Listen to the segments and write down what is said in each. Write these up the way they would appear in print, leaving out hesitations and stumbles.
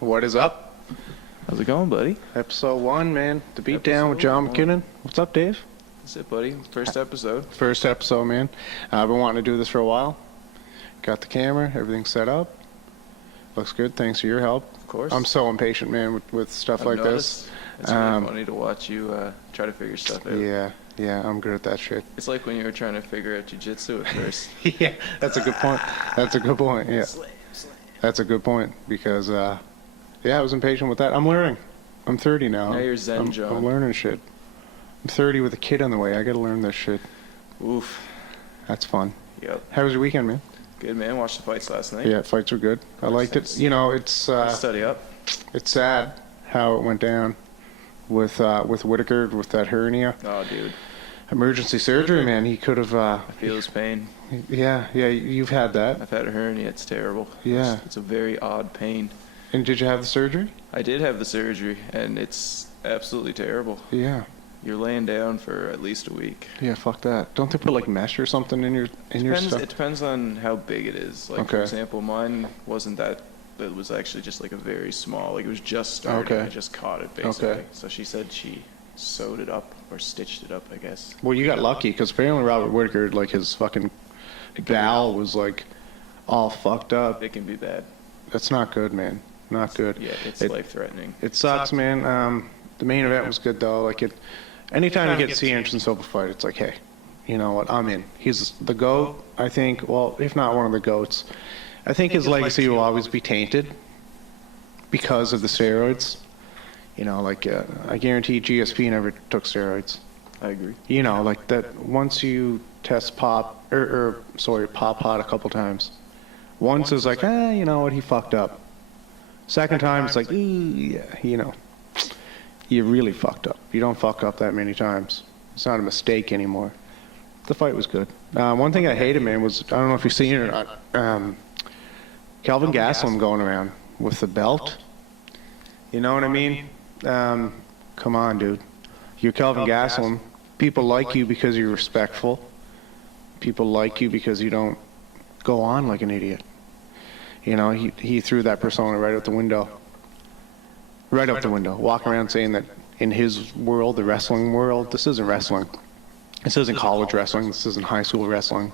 What is up? How's it going, buddy? Episode 1, man. The Beatdown with Jon McKinnon. What's up, Dave? That's it, buddy. First episode. First episode, man. I've been wanting to do this for a while. Got the camera, everything set up. Looks good. Thanks for your help. Of course. I'm so impatient, man, with stuff I've like noticed. this. It's really funny to watch you try to figure stuff out. Yeah, I'm good at that shit. It's like when you were trying to figure out jiu-jitsu at first. Yeah, that's a good point. Yeah. Slam. That's a good point because, I was impatient with that. I'm learning. I'm 30 now. Now you're Zen, John. I'm learning shit. I'm 30 with a kid on the way. I got to learn this shit. Oof. That's fun. Yep. How was your weekend, man? Good, man. Watched the fights last night. Yeah, fights were good. I liked it. You know, it's Study up. it's sad how it went down with Whitaker with that hernia. Oh, dude. Emergency surgery, man. He could have. I feel his pain. Yeah. You've had that. I've had a hernia. It's terrible. Yeah. It's a very odd pain. And did you have the surgery? I did have the surgery, and it's absolutely terrible. Yeah. You're laying down for at least a week. Yeah. Fuck that. Don't they put like mesh or something in your stuff? It depends on how big it is. Like, for example, mine wasn't that. It was actually just like a very small. Like, it was just starting. Okay. I just caught it, basically. Okay. So she said she sewed it up or stitched it up, I guess. Well, you got lucky because apparently Robert Whitakers, like his fucking bowel was like all fucked up. It can be bad. That's not good, man. Not good. Yeah, it's life-threatening. It sucks, man. The main event was good though. Like anytime you get to see Anderson Silva fight, it's like, hey, you know what? I'm in. He's the GOAT, I think. Well, if not one of the GOATs, I think his legacy will always be tainted because of the steroids. You know, like I guarantee GSP never took steroids. I agree. You know, like that. Once you test pop hot a couple times. Once it's like, you know what? He fucked up. Second time, it's like, yeah, you know, you really fucked up. You don't fuck up that many times. It's not a mistake anymore. The fight was good. One thing I hated, man, was, I don't know if you've seen it or not, Kelvin Gastelum going around with the belt. You know what I mean? Come on, dude. You're Kelvin Gastelum. People like you because you're respectful. People like you because you don't go on like an idiot. You know, he threw that persona right out the window. Right out the window. Walking around saying that in his world, the wrestling world, this isn't wrestling. This isn't college wrestling. This isn't high school wrestling.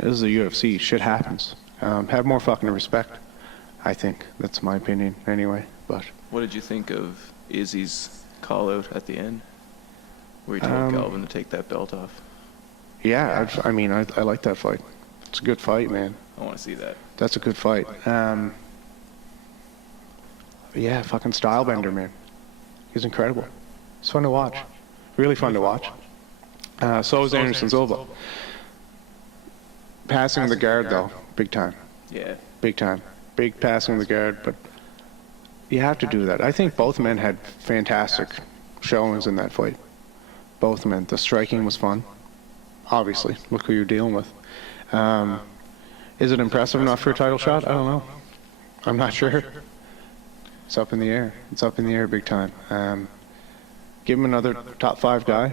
This is the UFC. Shit happens. Have more fucking respect, I think. That's my opinion anyway. But what did you think of Izzy's call-out at the end? Where he told Kelvin to take that belt off? Yeah, I mean, I like that fight. It's a good fight, man. I want to see that. That's a good fight. Yeah, fucking style bender, man. He's incredible. It's fun to watch. Really fun to watch. So is Anderson Silva. Passing the guard, though, big time. Yeah. Big time. Big passing the guard, but you have to do that. I think both men had fantastic showings in that fight. Both men. The striking was fun. Obviously, look who you're dealing with. Is it impressive enough for a title shot? I don't know. I'm not sure. It's up in the air. It's up in the air big time. Give him another top 5 guy.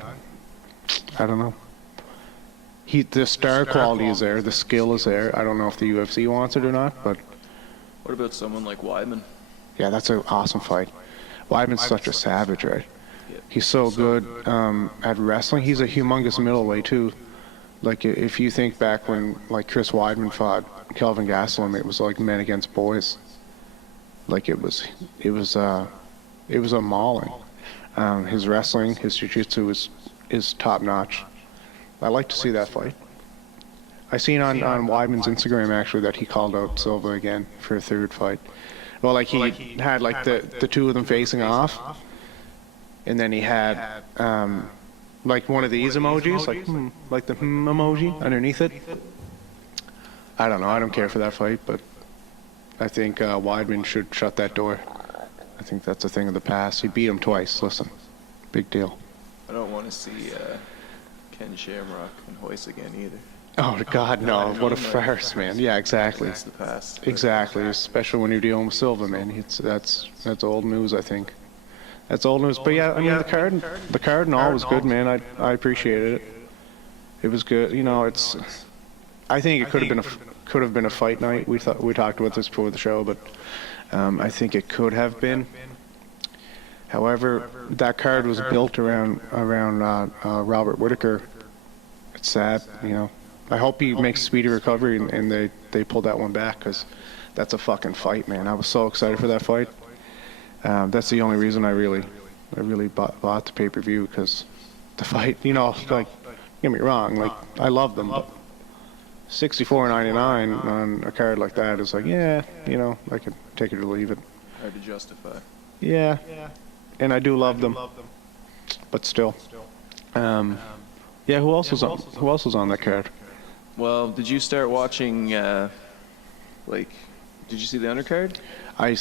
I don't know. The star quality is there. The skill is there. I don't know if the UFC wants it or not, but... What about someone like Weidman? Yeah, that's an awesome fight. Weidman's such a savage, right? Yep. He's so good at wrestling. He's a humongous middleweight, too. Like, if you think back when, like, Chris Weidman fought Kelvin Gastelum, it was like men against boys. Like, it was a mauling. His wrestling, his jiu-jitsu is top-notch. I like to see that fight. I seen on Weidman's Instagram, actually, that he called out Silva again for a third fight. Well, like, he had, like, the two of them facing off, and then he had... like one of these emojis, like the emoji underneath it. I don't know. I don't care for that fight, but I think Weidman should shut that door. I think that's a thing of the past. He beat him twice. Listen, big deal. I don't want to see Ken Shamrock and Hoist again either. Oh, God, no. What a farce, man. Yeah, exactly. That's the past. Exactly, especially when you're dealing with Silva, man. That's old news, I think. That's old news. But yeah, I mean, the card and all was good, man. I appreciated it. It was good. You know, I think it could could have been a fight night. We talked about this before the show, but I think it could have been. However, that card was built around Robert Whitaker. It's sad, you know. I hope he makes speedy recovery and they pull that one back, because that's a fucking fight, man. I was so excited for that fight. That's the only reason I really bought the pay-per-view, because the fight, you know, like, get me wrong, like, I love them, but $64.99 on a card like that is like, yeah, you know, I could take it or leave it. Hard to justify. Yeah, and I do love them, but still. Yeah, who else was on that card? Well, did you start watching, did you see the undercard? I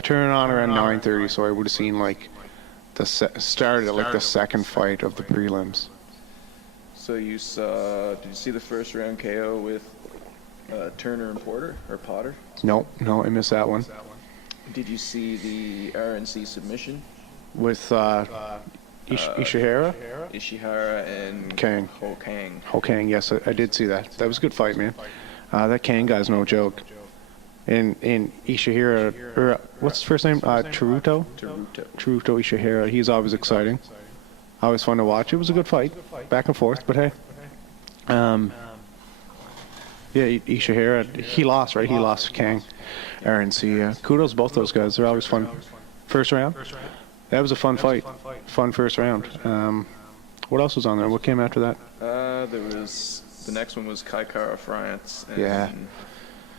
turned on around 9:30, so I would have seen, like, started at, like, the second fight of the prelims. So did you see the first round KO with Turner and Potter? No, I missed that one. Did you see the RNC submission? With Ishihara? Ishihara and Kang. Ho Kang, yes, I did see that. That was a good fight, man. That Kang guy's no joke. And Ishihara, or what's his first name? Teruto Ishihara. He's always exciting. Always fun to watch. It was a good fight, back and forth. But hey, yeah, Ishihara. He lost, right? He lost to Kang. RNC. Kudos to both those guys. They're always fun. First round. That was a fun fight. Fun first round. What else was on there? What came after that? The next one was Kai Kara France. And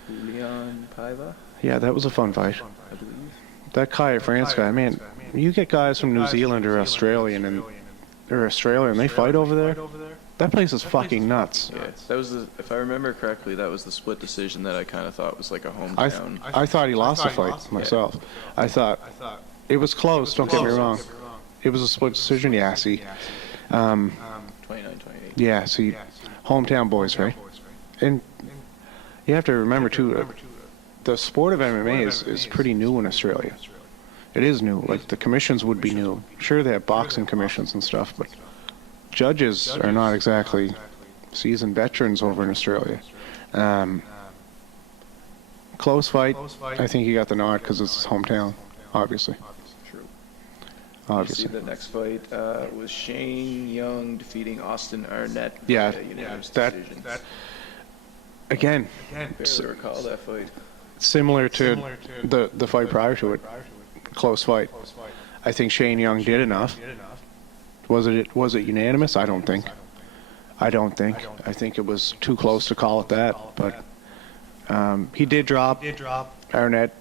Julian Paiva? Yeah, that was a fun fight. I believe. That Kai France guy, man, you get guys from New Zealand or Australia and they fight over there. That place is fucking nuts. Yeah, that was if I remember correctly, that was the split decision that I kind of thought was like a hometown. I thought he lost the fight myself. Yeah. I thought it was close. Don't get me wrong. It was a split decision. Yeah, see. 29-28. Yeah, see, hometown boys, right? And you have to remember too, the sport of MMA is pretty new in Australia. It is new. Like, the commissions would be new. Sure, they have boxing commissions and stuff, but judges are not exactly seasoned veterans over in Australia. Close fight. I think he got the nod because it's his hometown, obviously. True. Obviously. You see the next fight was Shane Young defeating Austin Arnett. Yeah, that again. Barely recall that fight. Similar to the fight prior to it. Close fight. I think Shane Young did enough. Was it unanimous? I don't think. I think it was too close to call it that. But he did drop Arnett,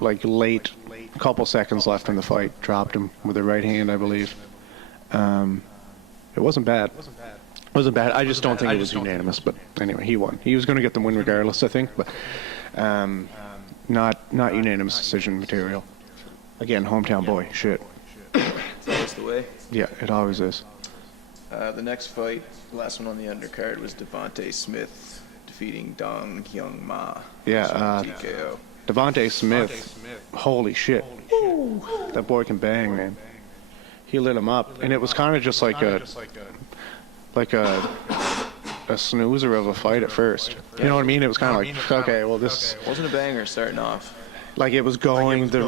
like, late, a couple seconds left in the fight. Dropped him with the right hand, I believe. It wasn't bad. I just don't think it was unanimous. But anyway, he won. He was going to get the win regardless, I think. But not unanimous decision material. Again, hometown boy. Shit. It's always the way. Yeah, it always is. The next fight, the last one on the undercard, was Devontae Smith defeating Dong Hyung Ma. Yeah, TKO. Devontae Smith. Holy shit. That boy can bang, man. He lit him up, and it was kind of just like a snoozer of a fight at first. You know what I mean? It was kind of like, okay, well, this wasn't a banger starting off. Like, it was going the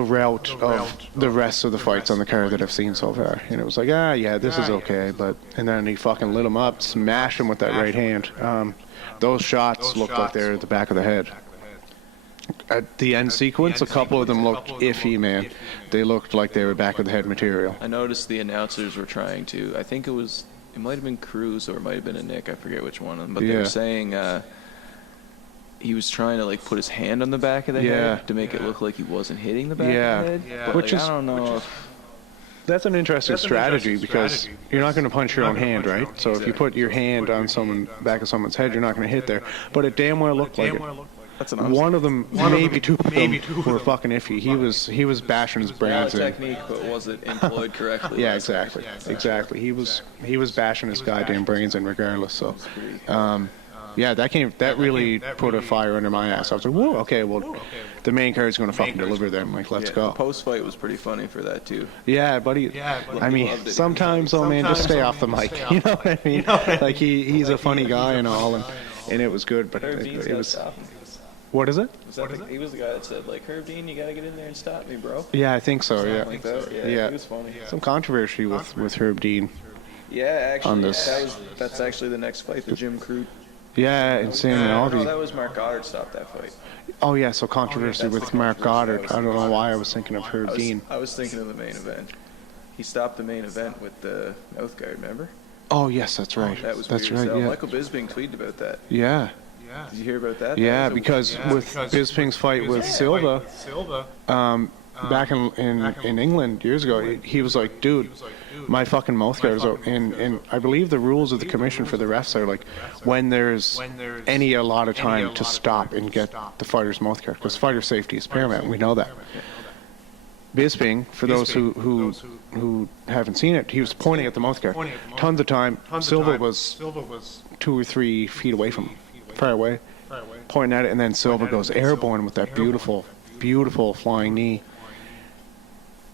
route of the rest of the fights on the card that I've seen so far. And it was like, yeah, this is okay. And then he fucking lit him up, smashed him with that right hand. Those shots looked like they were at the back of the head. At the end sequence, a couple of them looked iffy, man. They looked like they were back of the head material. I noticed the announcers were trying to, I think it might have been Cruz or it might have been a Nick, I forget which one of them, but they were saying he was trying to, like, put his hand on the back of the head to make it look like he wasn't hitting the back of the head. But, which I don't know. That's an interesting strategy because you're not going to punch your own hand, right? So if you put your hand on back of someone's head, you're not going to hit there. But it damn well looked like it. One of them, maybe two of them were fucking iffy. He was bashing his brains in. Technique, but was it employed correctly? Yeah, exactly. He was bashing his goddamn brains in regardless. So, yeah, that really put a fire under my ass. I was like, whoa, okay, well, the main card's going to fucking deliver them. Like, let's go. The post fight was pretty funny for that too. Yeah, buddy. I mean, sometimes, oh man, just stay off the mic. You know what I mean? Like, he's a funny guy and all, and and it was good, but Herb Dean's it gotta was. stop him. What is it? He was the guy that said, like, Herb Dean, you gotta get in there and stop me, bro. Yeah, I think so. Yeah. Like that. Yeah, Yeah. He was funny. Some controversy with Herb Dean. Yeah, actually, On this. that's actually the next fight, the Jim Crute. Yeah, and Sam No, Alvey. that was Mark Goddard stopped that fight. Oh yeah, so controversy with Mark Goddard. I don't know why I was thinking of Herb Dean. I was thinking of the main event. He stopped the main event with the mouth guard, remember? Oh yes, that's right. That was That's weird as right. hell. Yeah. Michael Bisping tweeted about that. Yeah. Did you hear about that? Yeah, That was because with Bisping's fight with Silva, back in England years ago, he was like, dude, my fucking mouth guard is out. And I believe the rules of the commission for the refs are like, when there's any allotted time to stop and get the fighter's mouth guard, because fighter safety is paramount. We know that. Bisping, for those who haven't seen it, he was pointing at the mouth guard. Tons of time. Silva was 2 or 3 feet away from him, far away, pointing at it, and then Silva goes airborne with that beautiful, beautiful flying knee.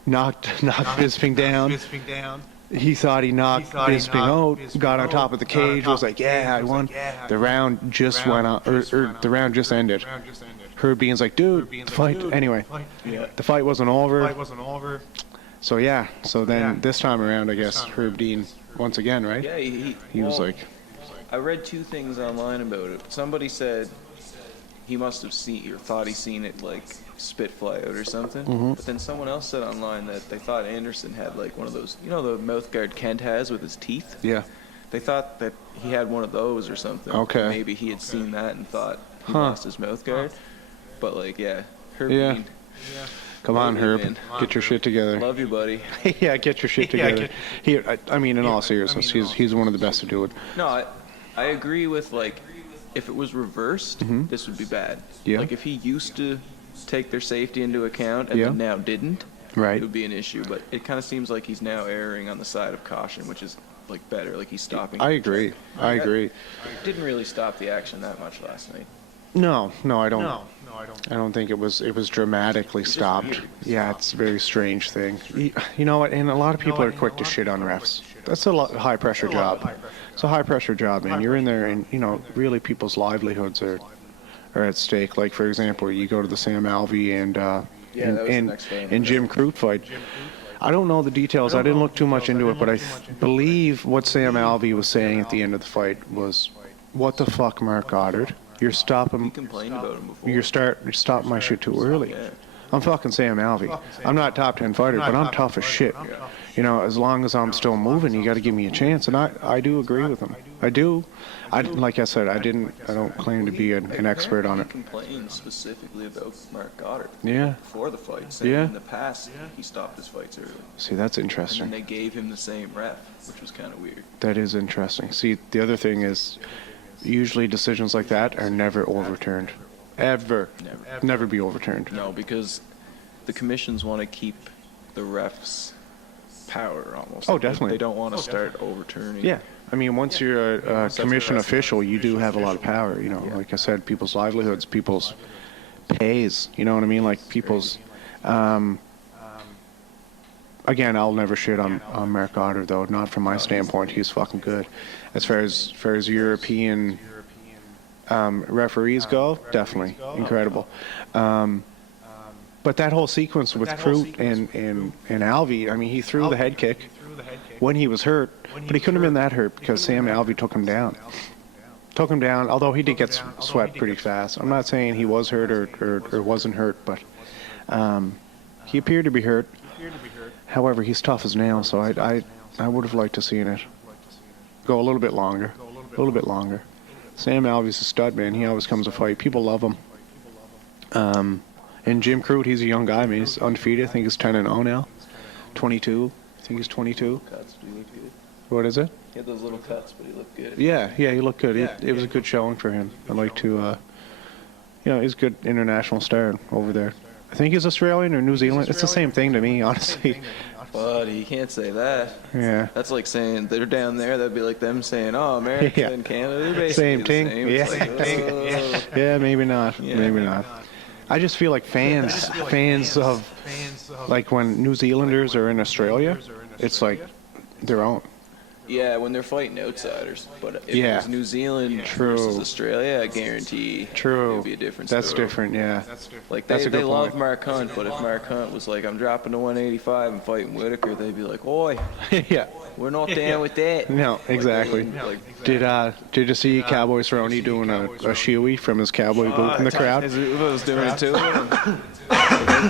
Knocked Bisping down. He thought he knocked Bisping out, got on top of the cage, was like, yeah, I won. The round just went on, or the round just ended. Herb Dean's like, dude, the fight, anyway, the fight wasn't over. So yeah, so then this time around, I guess, Herb Dean, once again, right? Yeah, He was like, I read 2 things online about it. Somebody said he must have seen or thought he seen it like spit fly out or something. But then someone else said online that they thought Anderson had like one of those, you know, the mouth guard Kent has with his teeth. yeah. They thought that he had one of those or something. Okay. Maybe he had seen that and thought he Huh. lost his mouth guard. But like, yeah, Herb Yeah. Dean, Come on, Love you, Herb, man. get your shit together. love you, buddy. Yeah, get your shit together. I mean, in all seriousness, he's one of the best to do it. No, I agree with, like, if it was reversed, this would be bad. Yeah. Like, if he used to take their safety into account and Yeah. then now didn't, Right. it would be an issue. But it kind of seems like he's now erring on the side of caution, which is, like, better. Like, he's stopping. I agree. I agree. Didn't really stop the action that much last night. No, I don't. I don't think it was dramatically stopped. Yeah, it's a very strange thing. You know what? And a lot of people are quick to shit on refs. That's a high pressure job. It's a high pressure job, man. You're in there, and you know, really, people's livelihoods are at stake. Like for example, you go to the Sam Alvey and that was the next fight. and Jim Crute fight. I don't know the details. I didn't look too much into it, but I believe what Sam Alvey was saying at the end of the fight was, "What the fuck, Mark Goddard? You're stopping. He complained about him before. You're stopping my shit too early." Yeah. I'm fucking Sam Alvey. I'm not a top 10 fighter, but I'm tough as shit. You know, as long as I'm still moving, you got to give me a chance. And I do agree with him. I do. Like I said, I don't claim to be an expert on it. He complained specifically about Mark Goddard. Yeah. Before the fight, saying Yeah. in the past he stopped his fights early. See, that's And then interesting. they gave him the same ref, which was kind of weird. That is interesting. See, the other thing is, usually decisions like that are never overturned. Ever. Never be overturned. No, because the commissions want to keep the refs' power almost. Oh, Like, definitely. They don't want to start overturning. Yeah. I mean, once you're a commission official, you do have a lot of power. You know, like I said, people's livelihoods, people's pays. You know what I mean? Like people's. Again, I'll never shit on Mark Goddard though. Not from my standpoint. He's fucking good. As far as European referees go, definitely incredible. But that whole sequence with Crute and Alvey, I mean, he threw the head kick when he was hurt, but he couldn't have been that hurt because Sam Alvey took him down. Although he did get swept pretty fast. I'm not saying he was hurt or wasn't hurt, but he appeared to be hurt. However, he's tough as nails, so I would have liked to seen it go a little bit longer. Sam Alvey's a stud, man. He always comes to fight. People love him. And Jim Crute, he's a young guy. I mean, he's undefeated. I think he's 10-0 now. 22. I think he's 22. Cuts, but he looked good. What is it? He had those little cuts, but he looked good. Yeah, he looked good. It was a good showing for him. I'd like to, he's a good international star over there. I think he's Australian or New Zealand. It's the same thing to me, honestly. But you can't say that. Yeah. That's like saying they're down there. That'd be like them saying, "Oh, America Yeah. and Canada, they're basically Same the thing. same." Yeah. It's like, Yeah, maybe not. Yeah. Maybe not. I just feel like fans of, like when New Zealanders are in Australia, it's like their own. Yeah, when they're fighting outsiders. But if it was New Zealand versus Australia, I guarantee it would be a different story. That's different, yeah. Like, they love Mark Hunt, but if Mark Hunt was like, I'm dropping to 185 and fighting Whitaker, they'd be like, oi, we're not down with that. No, exactly. Did you see Cowboy Cerrone doing a shoey from his cowboy boot in the crowd? Silva was doing it too.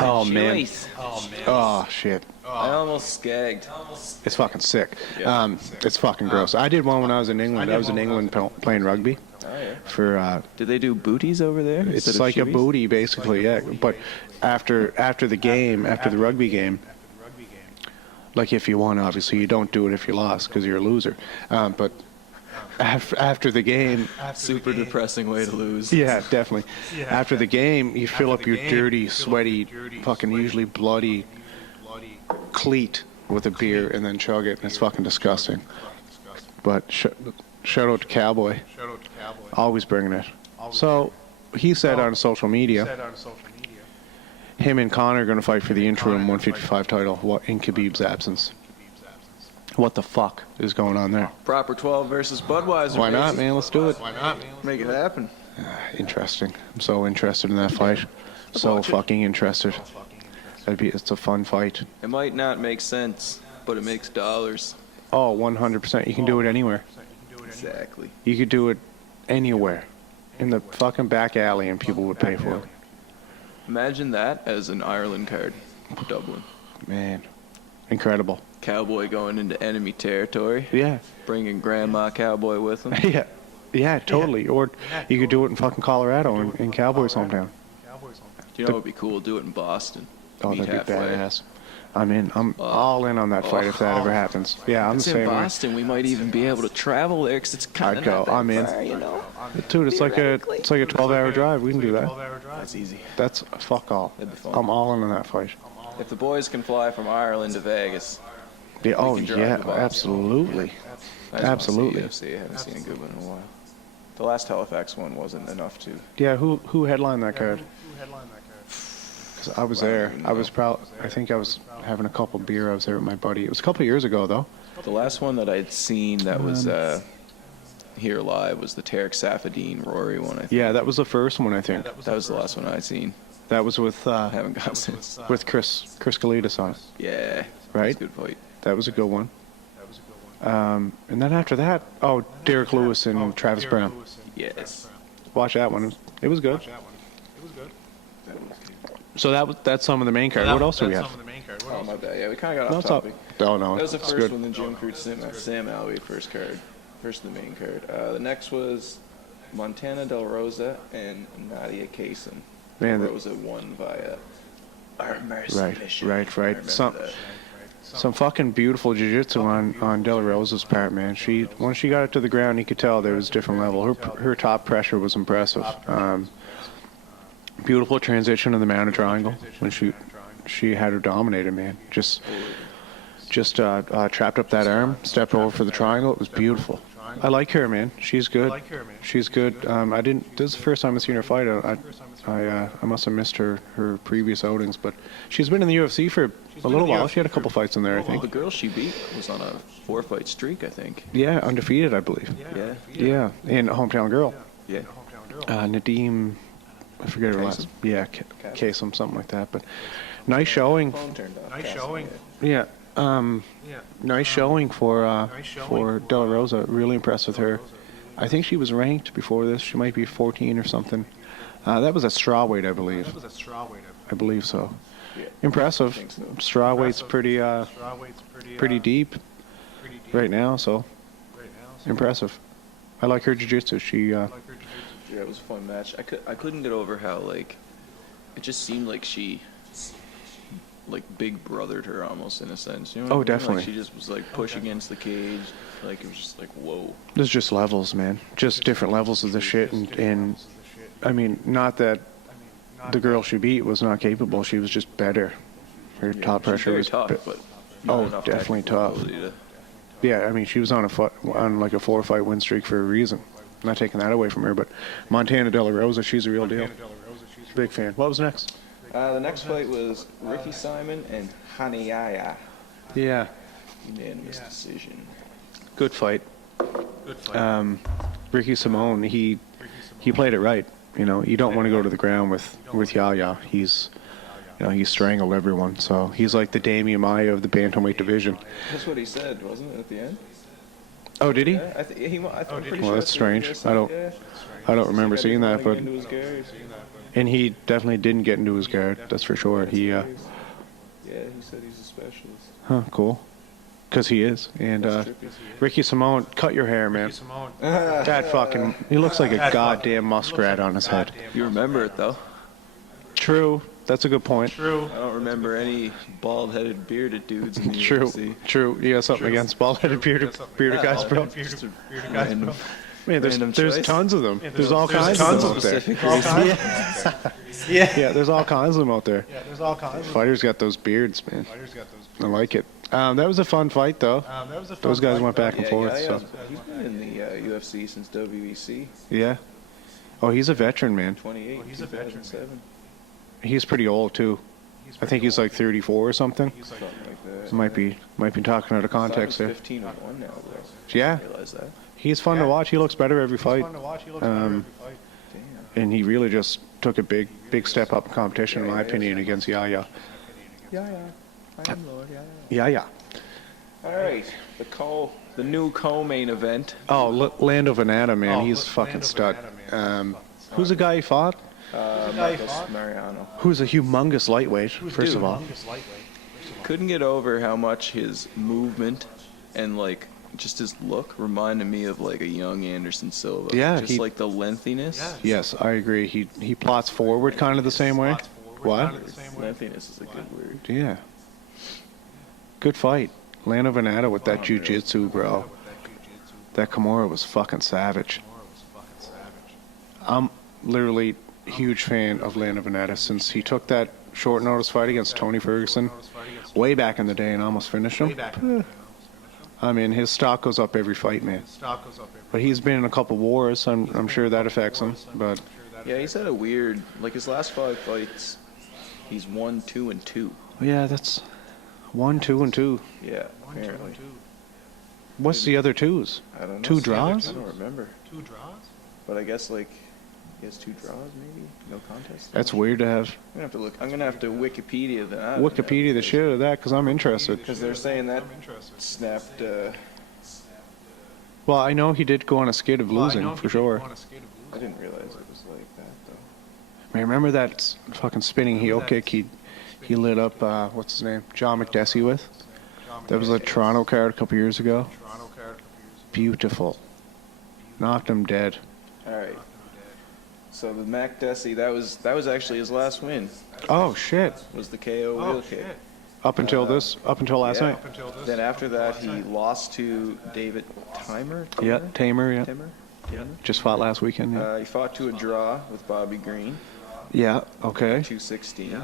Oh, man. Oh, shit. I almost skagged. It's fucking sick. It's fucking gross. I did one when I was in England. I was in England playing rugby. Oh, yeah. For did they do booties over there? It's like a booty, basically, yeah. But after the game, after the rugby game, like if you won, obviously you don't do it if you lost because you're a loser. But after the game, super depressing way to lose. Yeah, definitely. After the game, you fill up your dirty, sweaty, fucking usually bloody cleat with a beer and then chug it, and it's fucking disgusting. But shout out to Cowboy, always bringing it. So he said on social media, him and Conor are going to fight for the interim 155 title in Khabib's absence. What the fuck is going on there? Proper 12 versus Budweiser. Why not, man? Let's do it. Why not? Make it happen. Interesting. I'm so interested in that fight. So fucking interested. It's a fun fight. It might not make sense, but it makes dollars. Oh, 100%. You can do it anywhere. Exactly. You could do it anywhere. In the fucking back alley and people would pay for it. Imagine that as an Ireland card. Dublin. Man. Incredible. Cowboy going into enemy territory. Yeah. Bringing Grandma Cowboy with him. Yeah. Yeah, totally. Or you could do it in fucking Colorado in Cowboy's hometown. Do you know what would be cool? Do it in Boston. Oh, that'd be badass. I'm in. I'm all in on that fight if that ever happens. Yeah, I'm the same way. In Boston, we might even be able to travel there because it's kind of not that far, you know? Dude, it's like a 12-hour drive. We can do that. That's easy. That's fuck all. That'd be fun. I'm all in on that fight. If the boys can fly from Ireland to Vegas. Yeah, oh yeah, absolutely. Absolutely. UFC. I haven't seen a good one in a while. The last Halifax one wasn't enough to. Yeah, who headlined that card? I was there. I think I was having a couple beer. I was there with my buddy. It was a couple of years ago, though. The last one that I'd seen that was here live was the Tarek Safadine Rory one, I think. Yeah, that was the first one, I think. That was the last one I'd seen. That was with I haven't got since. With Chris Kalidas on it. Yeah. Right? That was a good fight. That was a good one. And then after that, Derek Lewis and Travis Brown. Yes. Watch that one. It was good. So that's some of the main card. What else do we have? Oh, my bad. Yeah, we kind of got off topic. Oh, no. That was the first one, then Jim Crute, Sam Alvey, first card. First the main card. The next was Montana Del Rosa and Nadia Kaysen. Del Rosa won via arm submission. Right. Some fucking beautiful jiu-jitsu on De La Rosa's part, man. Once she got it to the ground, you could tell there was a different level. Her top pressure was impressive. Beautiful transition in the mounted triangle when she had her dominated, man. Just trapped up that arm, stepped over for the triangle. It was beautiful. I like her, man. She's good. She's good. This is the first time I've seen her fight. I must have missed her previous outings, but she's been in the UFC for a little while. She had a couple fights in there, I think. The girl she beat was on a 4-fight streak, I think. Yeah, undefeated, I believe. Yeah, and a hometown girl. Yeah. Nadim, I forget her last. Yeah, Kasem, something like that. But nice showing. Yeah. Nice showing for De La Rosa. Really impressed with her. I think she was ranked before this. She might be 14 or something. That was at strawweight, I believe. I believe so. Yeah. Impressive. So. Strawweight's pretty deep right now, so impressive. I like her jiu-jitsu. Yeah, it was a fun match. I couldn't get over how it just seemed like she big brothered her almost in a sense. You know what I mean? Definitely. Like she just was pushing against the cage. It was just whoa. There's just levels, man. Just different levels of the shit, and I mean, not that the girl she beat was not capable. She was just better. Her top pressure was tough, but definitely tough. Yeah, I mean, she was on a 4-fight win streak for a reason. Not taking that away from her, but Montana De La Rosa, she's a real deal. Big fan. What was next? The next fight was Ricky Simon and Hanayaya. Yeah. Unanimous decision. Good fight. Ricky Simone, he played it right. You know, you don't want to go to the ground with Yaya. He's strangled everyone. So he's like the Damian Maia of the bantamweight division. That's what he said, wasn't it, at the end? Oh, did he? Yeah, I'm pretty Well, sure that's strange. I don't remember seeing that, but into his guard. and he definitely didn't get into his guard. That's for sure. He Yeah, he said he's a specialist. cool. Because he is. And Ricky Simone, cut your hair, man. That fucking, he looks like a goddamn muskrat on his head. You remember it, though. True. That's a good point. I don't remember any bald-headed, bearded dudes in the UFC. True. You got something against bald-headed, bearded guys, bro? Just a random, Man, random there's choice. tons of them. There's all kinds of them out there. Yeah, there's all kinds of them out there. Fighters got those beards, man. I like it. That was a fun fight, though. Those guys went back and forth. So. He's been in the UFC since WEC. Yeah. Oh, he's a veteran, man. 28. He's a veteran. He's pretty old too. I think he's like 34 or something. Something like that. Might be talking out of context there. 15-1 now, bro. Yeah. I realize that. He's fun to watch. He looks better every fight. Damn. And he really just took a big step up in competition, in my opinion, against Yaya. Yeah. I am Lord. Yaya. All right. The new co-main event. Oh, Lando Venata, man. He's fucking stud. Who's the guy he fought? Marcos Mariano. Who's a humongous lightweight, first of all. Couldn't get over how much his movement and like just his look reminded me of like a young Anderson Silva. Yeah, just like the lengthiness. Yes, I agree. He plots forward kind of the same way. What? Lengthiness is a good word. Yeah. Good fight. Lando Venata with that jiu-jitsu, bro. That Kimura was fucking savage. I'm literally a huge fan of Lando Venata since he took that short notice fight against Tony Ferguson way back in the day and almost finished him. I mean, his stock goes up every fight, man. But he's been in a couple wars. I'm sure that affects him. But yeah, he's had a weird, like his last 5 fights, he's 1-2-2. yeah, that's 1, 2, and 2. Yeah, apparently. What's the other twos? I don't know. 2 draws? I don't remember. But I guess like he has 2 draws, maybe no contest. That's weird to have. I'm gonna have to look. I'm gonna have to Wikipedia that. Wikipedia the shit out of that because I'm interested. Because they're saying that snapped. Well, I know he did go on a skid of losing for sure. I didn't realize it was like that though. Man, remember that fucking spinning heel kick he lit up what's his name, Jon McKinnon with? That was a Toronto card a couple years ago. Beautiful. Knocked him dead. All right. So the Mac Desi, that was actually his last win. Oh shit! Was the KO wheel kick. Up until last night. Then after that, he lost to David Tamer. Yeah, Tamer. Yeah. Tamer? Just fought last weekend. Yeah. He fought to a draw with Bobby Green. Yeah. Okay. 216.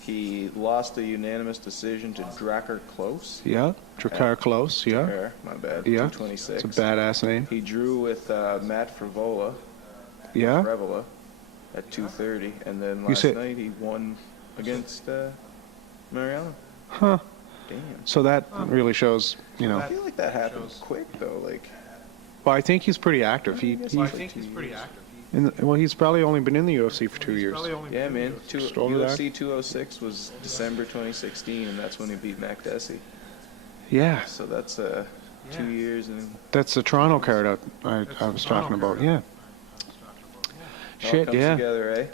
He lost a unanimous decision to Drakkar Close. Yeah. Drakkar Close. Yeah. My bad. Yeah. 226. It's a badass name. He drew with Matt Frivola. Yeah. Revola at 230, and then last night he won against Mariano. Huh. Damn. So that really shows, you know. I feel like that happened quick though. Like. Well, I think he's pretty active. Well, he's probably only been in the UFC for 2 years. Yeah, man. UFC 206 was December 2016, and that's when he beat Mac Desi. Yeah. So that's 2 years and. That's the Toronto card I was talking about. Yeah. Shit. Comes Yeah. together, eh?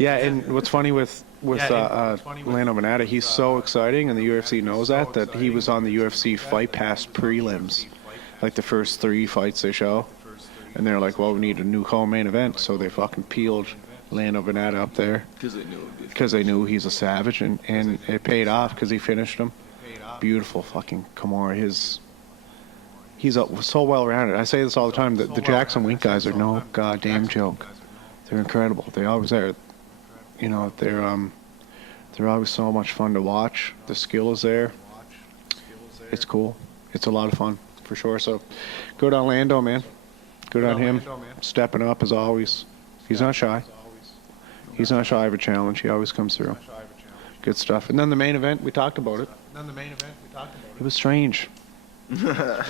Yeah, and what's funny with Lando Venata, he's so exciting, and the UFC knows that he was on the UFC Fight Pass prelims, like the first 3 fights they show, and they're like, well, we need a new co-main event, so they fucking peeled Lando Venata up there because they knew he's a savage, and it paid off because he finished him. Beautiful fucking Kimura. He's so well rounded. I say this all the time. The Jackson Wink guys are no goddamn joke. They're incredible. They always are. You know, they're always so much fun to watch. The skill is there. It's cool. It's a lot of fun for sure. So, good on Lando, man. Good on him. Stepping up as always. He's not shy. He's not shy of a challenge. He always comes through. Good stuff. And then the main event, we talked about it. It was strange.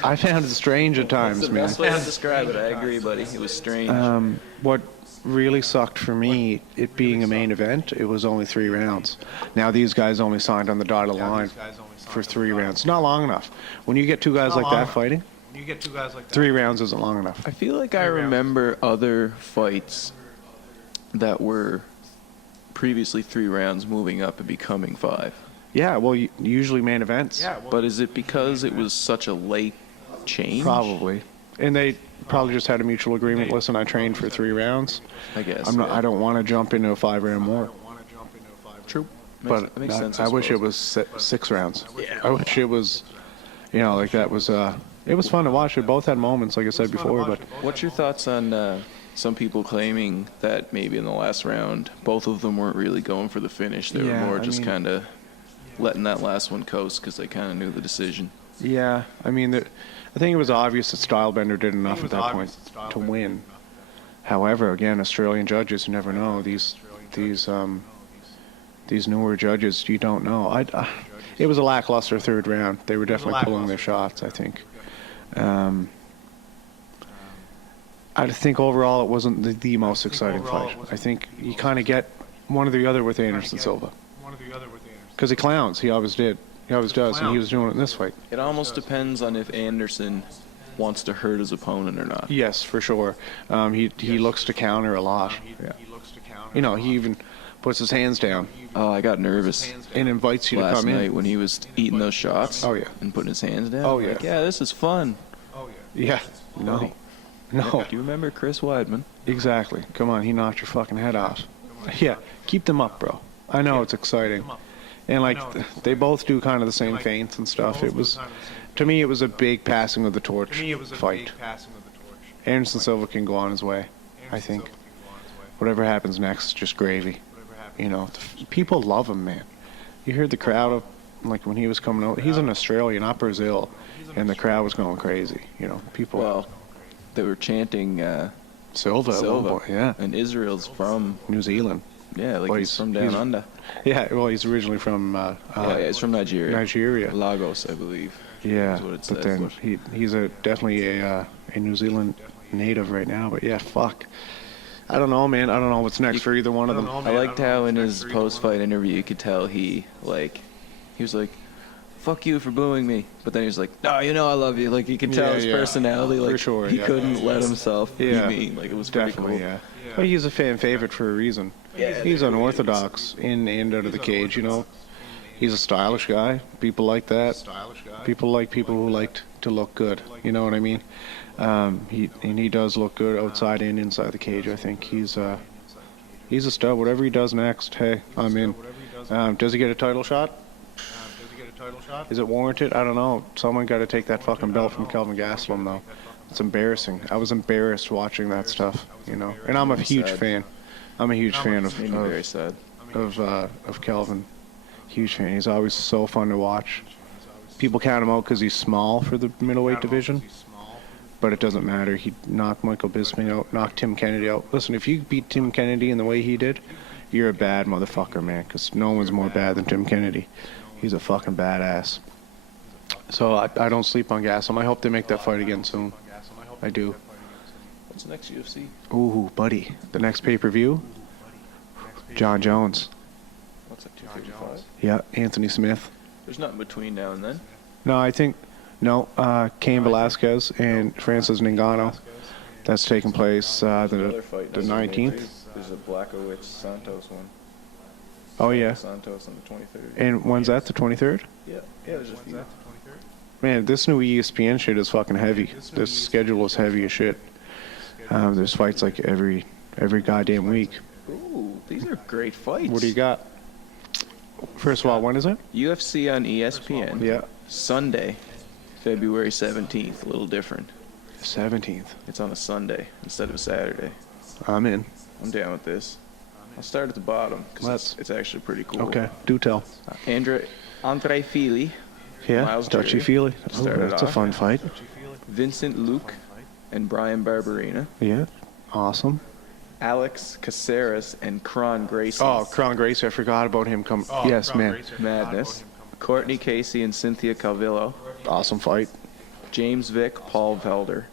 I found it strange at times, That's the man. best way to describe it. I agree, buddy. It was strange. What really sucked for me, it being a main event, it was only 3 rounds. Now these guys only signed on the dotted line for 3 rounds. Not long enough. When you get 2 guys like that fighting, 3 rounds isn't long enough. I feel like I remember other fights that were previously 3 rounds moving up and becoming 5. Yeah, well, usually main events. But is it because it was such a late change? Probably. And they probably just had a mutual agreement. Listen, I trained for 3 rounds. I guess. I don't want to jump into a 5-round war. True. But that makes sense. I wish it was 6 rounds. I wish it was, like that was. It was fun to watch. They both had moments, like I said before. But what's your thoughts on some people claiming that maybe in the last round, both of them weren't really going for the finish? They were more just kind of letting that last one coast because they kind of knew the decision. Yeah, I mean, I think it was obvious that Stylebender did enough at that point to win. However, again, Australian judges, you never know. These newer judges, you don't know. It was a lackluster 3rd round. They were definitely pulling their shots, I think. I think overall it wasn't the most exciting fight. I think you kind of get one or the other with Anderson Silva. Because he clowns. He always did. He always does, and he was doing it in this fight. It almost depends on if Anderson wants to hurt his opponent or not. Yes, for sure. He looks to counter a lot. Yeah. He even puts his hands down. Oh, I got nervous. And invites you to come in. Last night when he was eating those shots. Oh, yeah. And putting his hands down. Oh, yeah. Like, yeah, this is fun. Yeah. No. Do you remember Chris Weidman? Exactly. Come on, he knocked your fucking head off. Yeah, keep them up, bro. I know it's exciting. And, they both do kind of the same feints and stuff. To me, it was a big passing of the torch fight. Anderson Silva can go on his way, I think. Whatever happens next is just gravy. People love him, man. You heard the crowd, when he was coming out. He's in Australia, not Brazil. And the crowd was going crazy. People. Well, they were chanting Silva. Silva. Yeah. And Israel's from New Zealand. Yeah, he's from down under. Yeah, well, he's originally from. He's from Nigeria. Nigeria. Lagos, I believe. Yeah, is what it but says. then he's definitely a New Zealand native right now. But yeah, fuck. I don't know, man. I don't know what's next for either one of them. I liked how in his post-fight interview you could tell he was like, fuck you for booing me. But then he was like, no, I love you. You could tell his personality. For sure, he couldn't let himself be mean. It was pretty definitely, cool. yeah. But he's a fan favorite for a reason. Yeah, he's unorthodox in and out of the cage, He's a stylish guy. People like that. People like people who like to look good. You know what I mean? He does look good outside and inside the cage. I think he's a stud. Whatever he does next, hey, I'm in. Does he get a title shot? Is it warranted? I don't know. Someone got to take that fucking belt from Kelvin Gastelum, though. It's embarrassing. I was embarrassed watching that stuff, And I'm a huge fan. I'm a huge fan Very sad. of Kelvin. Huge fan. He's always so fun to watch. People count him out because he's small for the middleweight division, but it doesn't matter. He knocked Michael Bisping out, knocked Tim Kennedy out. Listen, if you beat Tim Kennedy in the way he did, you're a bad motherfucker, man, because no one's more bad than Tim Kennedy. He's a fucking badass. So I don't sleep on Gastelum. I hope they make that fight again soon. I do. What's the next UFC? Ooh, buddy. The next pay-per-view? John Jones. What's that, 255? Yeah, Anthony Smith. There's nothing between now and then. No, I think... No, Cain Velasquez and Francis Ngannou. That's taking place the 19th. There's a Blachowicz-Santos one. Oh, yeah. Santos on the 23rd. And when's that, the 23rd? Yeah, there's a few. Man, this new ESPN shit is fucking heavy. This schedule is heavy as shit. There's fights every goddamn week. Ooh, these are great fights. What do you got? First of all, when is it? UFC on ESPN. Yeah. Sunday, February 17th. A little different. 17th. It's on a Sunday instead of a Saturday. I'm in. I'm down with this. I'll start at the bottom because it's actually pretty cool. Okay, do tell. Andre Fili. Yeah, Miles touchy-feely. That's a fun fight. Vincent Luke and Brian Barberina. Yeah, awesome. Alex Caceres and Kron Gracie. Oh, Kron Gracie, I forgot about him. Yes, man. Madness. Courtney Casey and Cynthia Calvillo. Awesome fight. James Vick, Paul Felder.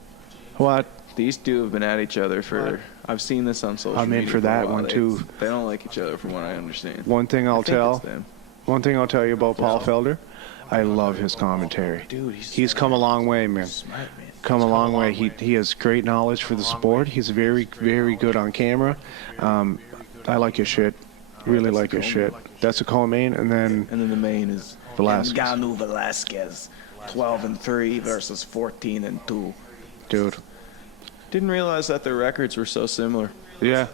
What? These two have been at each other for. I've seen this on social media. I'm in for that one too. They don't like each other, from what I understand. One thing I'll tell you about Paul Felder, I love his commentary. Dude, he's come a long way, man. Come a long way. He has great knowledge for the sport. He's very, very good on camera. I like his shit. Really like his shit. That's a co-main, and then the main is Velasquez. Ngannou Velasquez, 12-3 versus 14-2. Dude. Didn't realize that their records were so similar. Yeah.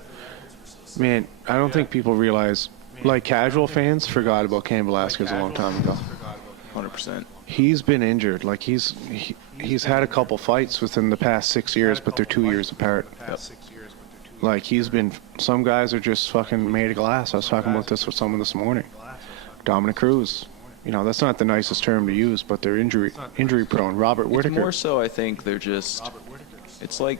Man, I don't think people realize, like casual fans forgot about Cain Velasquez a long time ago. 100%. He's been injured. Like he's had a couple fights within the past 6 years, but they're 2 years apart. Yep. Like some guys are just fucking made of glass. I was talking about this with someone this morning. Dominic Cruz. You know, that's not the nicest term to use, but they're injury prone. Robert Whitakers. It's more so, I think they're just. It's like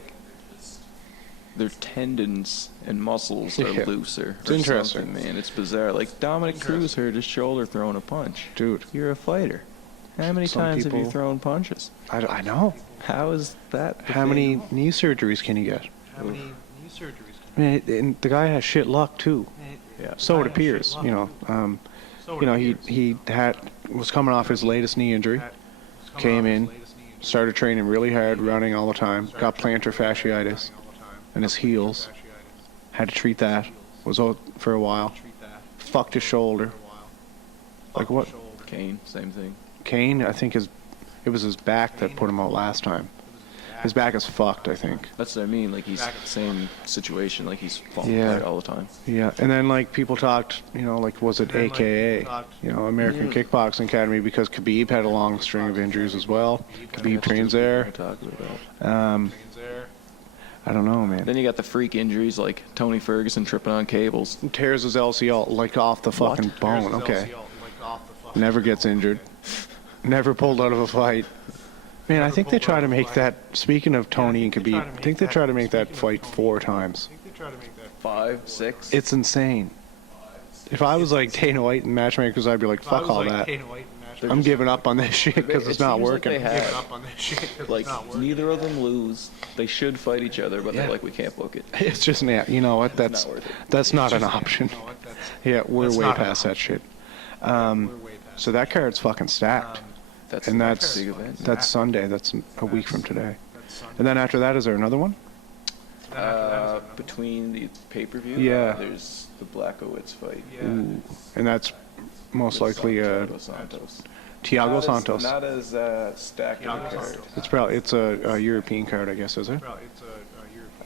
their tendons and muscles are looser. It's interesting, man. It's bizarre. Like Dominic Cruz hurt his shoulder throwing a punch. Dude, you're a fighter. How many times have you thrown punches? I know. How is that? How many knee surgeries can you get? Man, and the guy has shit luck too. Yeah. So it appears. You know, he was coming off his latest knee injury, came in, started training really hard, running all the time, got plantar fasciitis in his heels, had to treat that, was out for a while, fucked his shoulder. Like what? Cain, same thing. Cain, I think it was his back that put him out last time. His back is fucked, I think. That's what I mean. Like he's same situation. Like he's falling apart all the time. Yeah, and then like people talked, you know, like was it AKA, you know, American Kickboxing Academy, because Khabib had a long string of injuries as well. Khabib trains there. I don't know, man. Then you got the freak injuries like Tony Ferguson tripping on cables. Tears his LCL like off the fucking bone. Okay. Never gets injured. Never pulled out of a fight. Man, I think they try to make that, speaking of Tony and Khabib, I think they try to make that fight 4 times. 5, 6? It's insane. If I was like Dana White and matchmakers, I'd be like, fuck all that. I'm giving up on this shit because it's not working. Like, neither of them lose. They should fight each other, but they're like, we can't book it. It's just, you know what, that's not an option. Yeah, we're way past that shit. So that card's fucking stacked. That's Sunday. That's a week from today. And then after that, is there another one? Between the pay-per-view, there's the Blackowitz fight. Ooh. And that's most likely Thiago Santos. Not as stacked of a card. It's a European card, I guess, is it?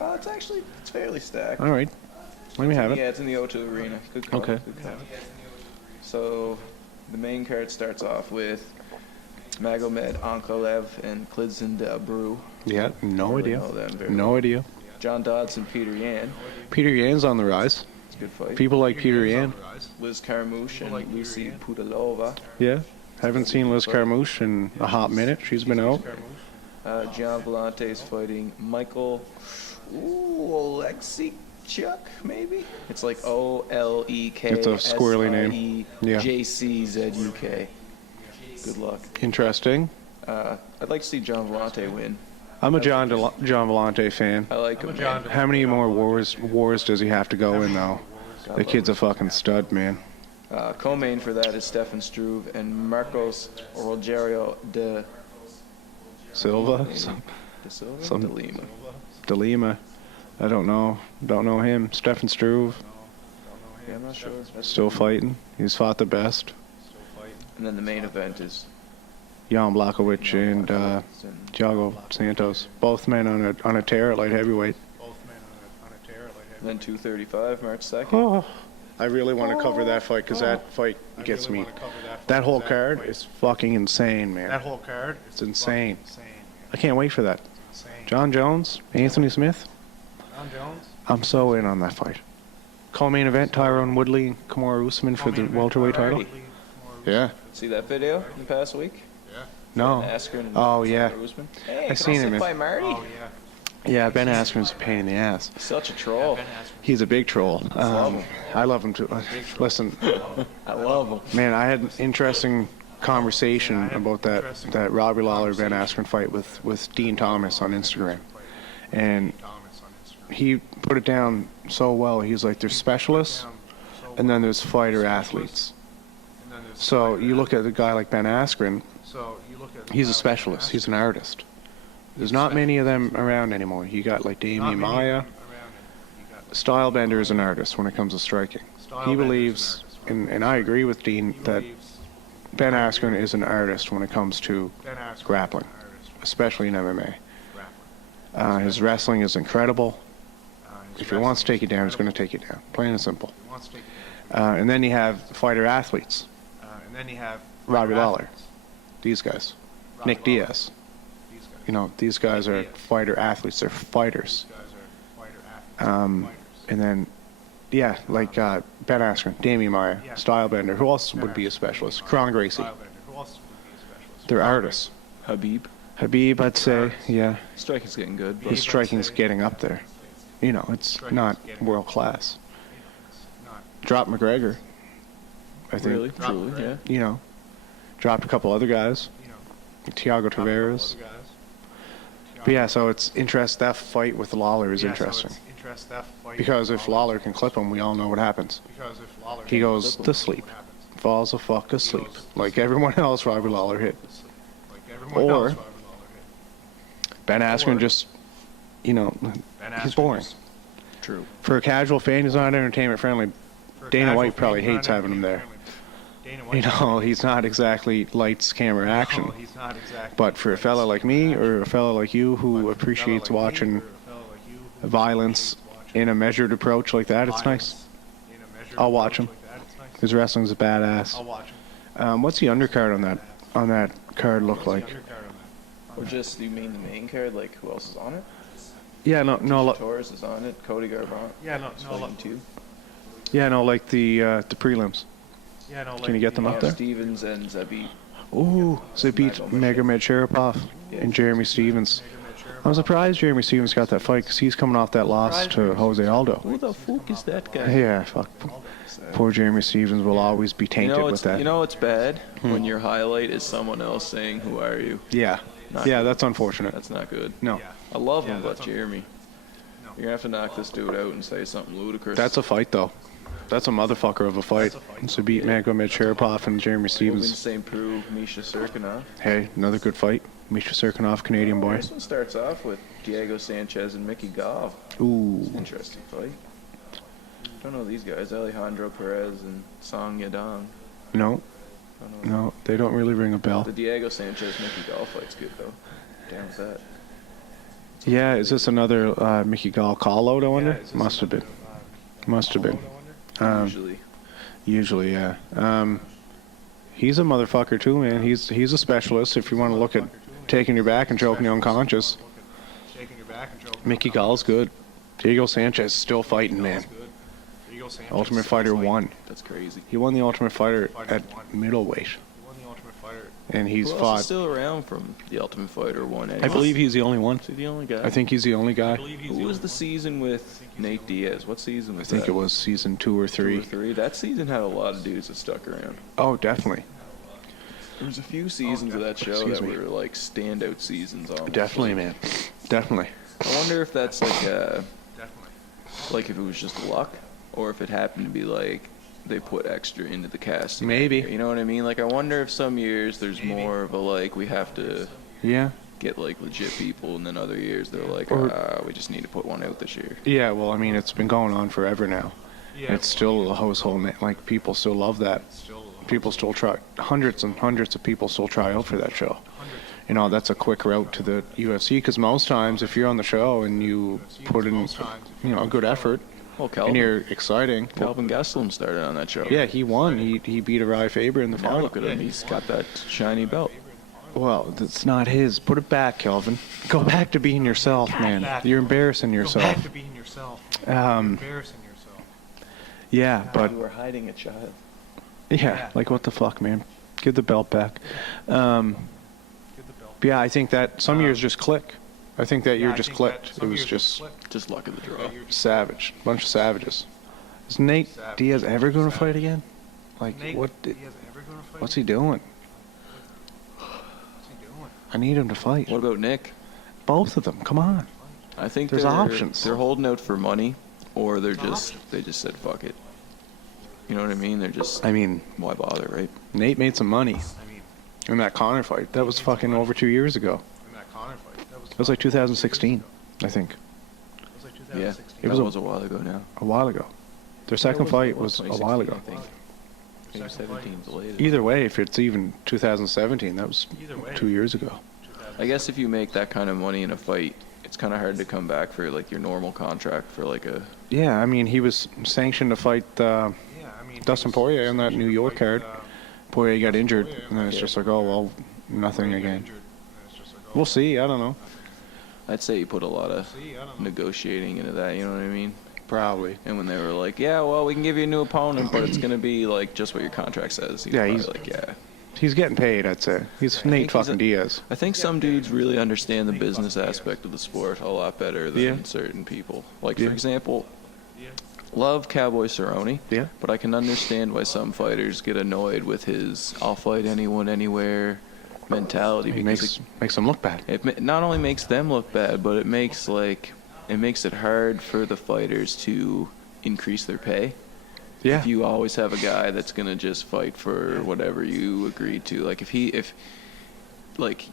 It's fairly stacked. All right. Let me have it. Yeah, it's in the O2 Arena. Good call. Okay. Good call. So the main card starts off with Magomed Ankalaev and Klidzin Dabru. Yeah, no idea. No idea. John Dodson, Peter Yan. Peter Yan's on the rise. It's a good fight. People like Peter Yan. Liz Carmouche and Lucy Pudilova. Yeah. Haven't seen Liz Carmouche in a hot minute. She's been out. John Vellante is fighting Michael Oleksichuk, maybe? It's like O-L-E-K. It's a squirrely name. Yeah. J-C-Z-U-K. Good luck. Interesting. I'd like to see John Vellante win. I'm a John Vellante fan. I like him. How many more wars does he have to go in, though? The kid's a fucking stud, man. Co-main for that is Stefan Struve and Marcos Rogerio de Silva? De Lima. De Lima. I don't know. Don't know him. Stefan Struve. Yeah, I'm not sure. Still fighting. He's fought the best. And then the main event is Jan Blachowicz and Thiago Santos. Both men on a tear at light heavyweight. And then 235, March 2nd. Oh, I really want to cover that fight because that fight gets me. That whole card is fucking insane, man. It's insane. I can't wait for that. John Jones, Anthony Smith. I'm so in on that fight. Co-main event, Tyrone Woodley and Kamaru Usman for the welterweight title. Yeah. See that video in the past week? No. Oh, yeah. Hey, I seen him. By Marty? Yeah, Ben Askren's a pain in the ass. Such a troll. He's a big troll. I love him too. Listen. I love him. Man, I had an interesting conversation about that Robbie Lawler Ben Askren fight with Dean Thomas on Instagram, and he put it down so well. He's like, there's specialists, and then there's fighter athletes. So you look at a guy like Ben Askren, he's a specialist. He's an artist. There's not many of them around anymore. You got like Damian Maia. Stylebender is an artist when it comes to striking. He believes, and I agree with Dean, that Ben Askren is an artist when it comes to grappling, especially in MMA. His wrestling is incredible. If he wants to take you down, he's going to take you down. Plain and simple. And then you have fighter athletes. Robbie Lawler. These guys. Nick Diaz. You know, these guys are fighter athletes. They're fighters. And then, yeah, like Ben Askren, Damian Maia, Stylebender. Who else would be a specialist? Kron Gracie. They're artists. Habib, I'd say, yeah. Striking's getting good. His striking's getting up there. You know, it's not world class. Dropped McGregor, I think. Really? Truly, yeah. You know, dropped a couple other guys. Thiago Tavares. But yeah, so it's interesting. That fight with Lawler is interesting. Because if Lawler can clip him, we all know what happens. He goes to sleep. Falls the fuck asleep. Like everyone else Robbie Lawler hit. Or Ben Askren just, you know, he's boring. True. For a casual fan, he's not entertainment friendly. Dana White probably hates having him there. You know, he's not exactly lights, camera, action. But for a fella like me or a fella like you who appreciates watching violence in a measured approach like that, it's nice. I'll watch him. His wrestling's a badass. What's the undercard on that card look like? Or just, you mean the main card? Like, who else is on it? Yeah, no. Torres is on it. Cody Garbrandt. Yeah, no, like the prelims. Can you get them up there? Stevens and Zabit. Ooh, Zabit Magomed Sharapov and Jeremy Stevens. I'm surprised Jeremy Stevens got that fight because he's coming off that loss to Jose Aldo. Who the fuck is that guy? Yeah, fuck. Poor Jeremy Stevens will always be tainted with that. You know it's bad when your highlight is someone else saying, "Who are you?" Yeah. That's unfortunate. That's not good. No. I love him, but Jeremy, you're gonna have to knock this dude out and say something ludicrous. That's a fight, though. That's a motherfucker of a fight. It's to beat Magomed Sharapov and Jeremy Stevens. St. Preux, Misha Serkinov. Hey, another good fight. Misha Serkinov, Canadian boy. This one starts off with Diego Sanchez and Mickey Gall. Ooh. Interesting fight. Don't know these guys. Alejandro Perez and Song Yadong. No, they don't really ring a bell. The Diego Sanchez Mickey Gall fight's good though. Damn that. Yeah, is this another Mickey Gall call out, I wonder? Must have been. Usually, yeah. He's a motherfucker too, man. He's a specialist. If you want to look at taking your back and choking you unconscious, Mickey Gall's good. Diego Sanchez still fighting, man. Ultimate Fighter won. That's crazy. He won the Ultimate Fighter at middleweight. And he's Who fought. else is still around from the Ultimate Fighter one? I believe he's the only one. Is he the only guy? I think he's the only guy. Who was the season with Nate Diaz? What season was I think that? it was season 2 or 3. 2 or 3. That season had a lot of dudes that stuck around. Oh, definitely. There was a few seasons of that show that were like standout seasons. Almost. Definitely, man. Definitely. I wonder if that's like if it was just luck, or if it happened to be like they put extra into the cast. Maybe. You know what I mean? Like, I wonder if some years there's more of a, like, we have to get, like, legit people, and then other years they're like, we just need to put one out this year. Yeah, well, I mean, it's been going on forever now. It's still a household name. Like, people still love that. People still try. Hundreds and hundreds of people still try out for that show. You know, that's a quick route to the UFC, because most times if you're on the show and you put in, you know, a good effort, Well, Kelvin. And you're exciting. Kelvin Gastelum started on that show. Yeah, he won. He beat Uriah Faber in the final. Now look at him. He's got that shiny belt. Well, that's not his. Put it back, Kelvin. Go back to being yourself, man. You're embarrassing yourself. Go back to being yourself. You're embarrassing yourself. Yeah, but You were hiding a child. yeah, like what the fuck, man? Give the belt back. Yeah, I think that some years just click. I think that year just clicked. It was just Just luck of the draw. savage. Bunch of savages. Is Nate Diaz ever going to fight again? Like, what's he doing? I need him to fight. What about Nick? Both of them. Come on. I think There's options. They're they just said fuck it. You know what I mean? They're just. I mean, why bother, right? Nate made some money in that Conor fight. That was fucking over 2 years ago. It was like 2016, I think. Yeah, It was a while ago now. A while ago. Their second fight was a while ago. I think. Maybe 17's the latest. Either way, if it's even 2017, that was 2 years ago. I guess if you make that kind of money in a fight, it's kind of hard to come back for like your normal contract for like a. Yeah, I mean, he was sanctioned to fight Dustin Poirier on that New York card. Poirier got injured, and then it's just like, oh, well, nothing again. We'll see. I don't know. I'd say you put a lot of negotiating into that, you know what I mean? Probably. And when they were like, yeah, well, we can give you a new opponent, but it's going to be like just what your contract says. Yeah, he's like, yeah. He's getting paid, I'd say. He's Nate fucking Diaz. I think some dudes really understand the business aspect of the sport a lot better than certain people. Like, for example, love Cowboy Cerrone, but I can understand why some fighters get annoyed with his I'll fight anyone, anywhere mentality. It makes them look bad. It not only makes them look bad, but it makes it hard for the fighters to increase their pay. Yeah. If you always have a guy that's gonna just fight for whatever you agreed to, like if you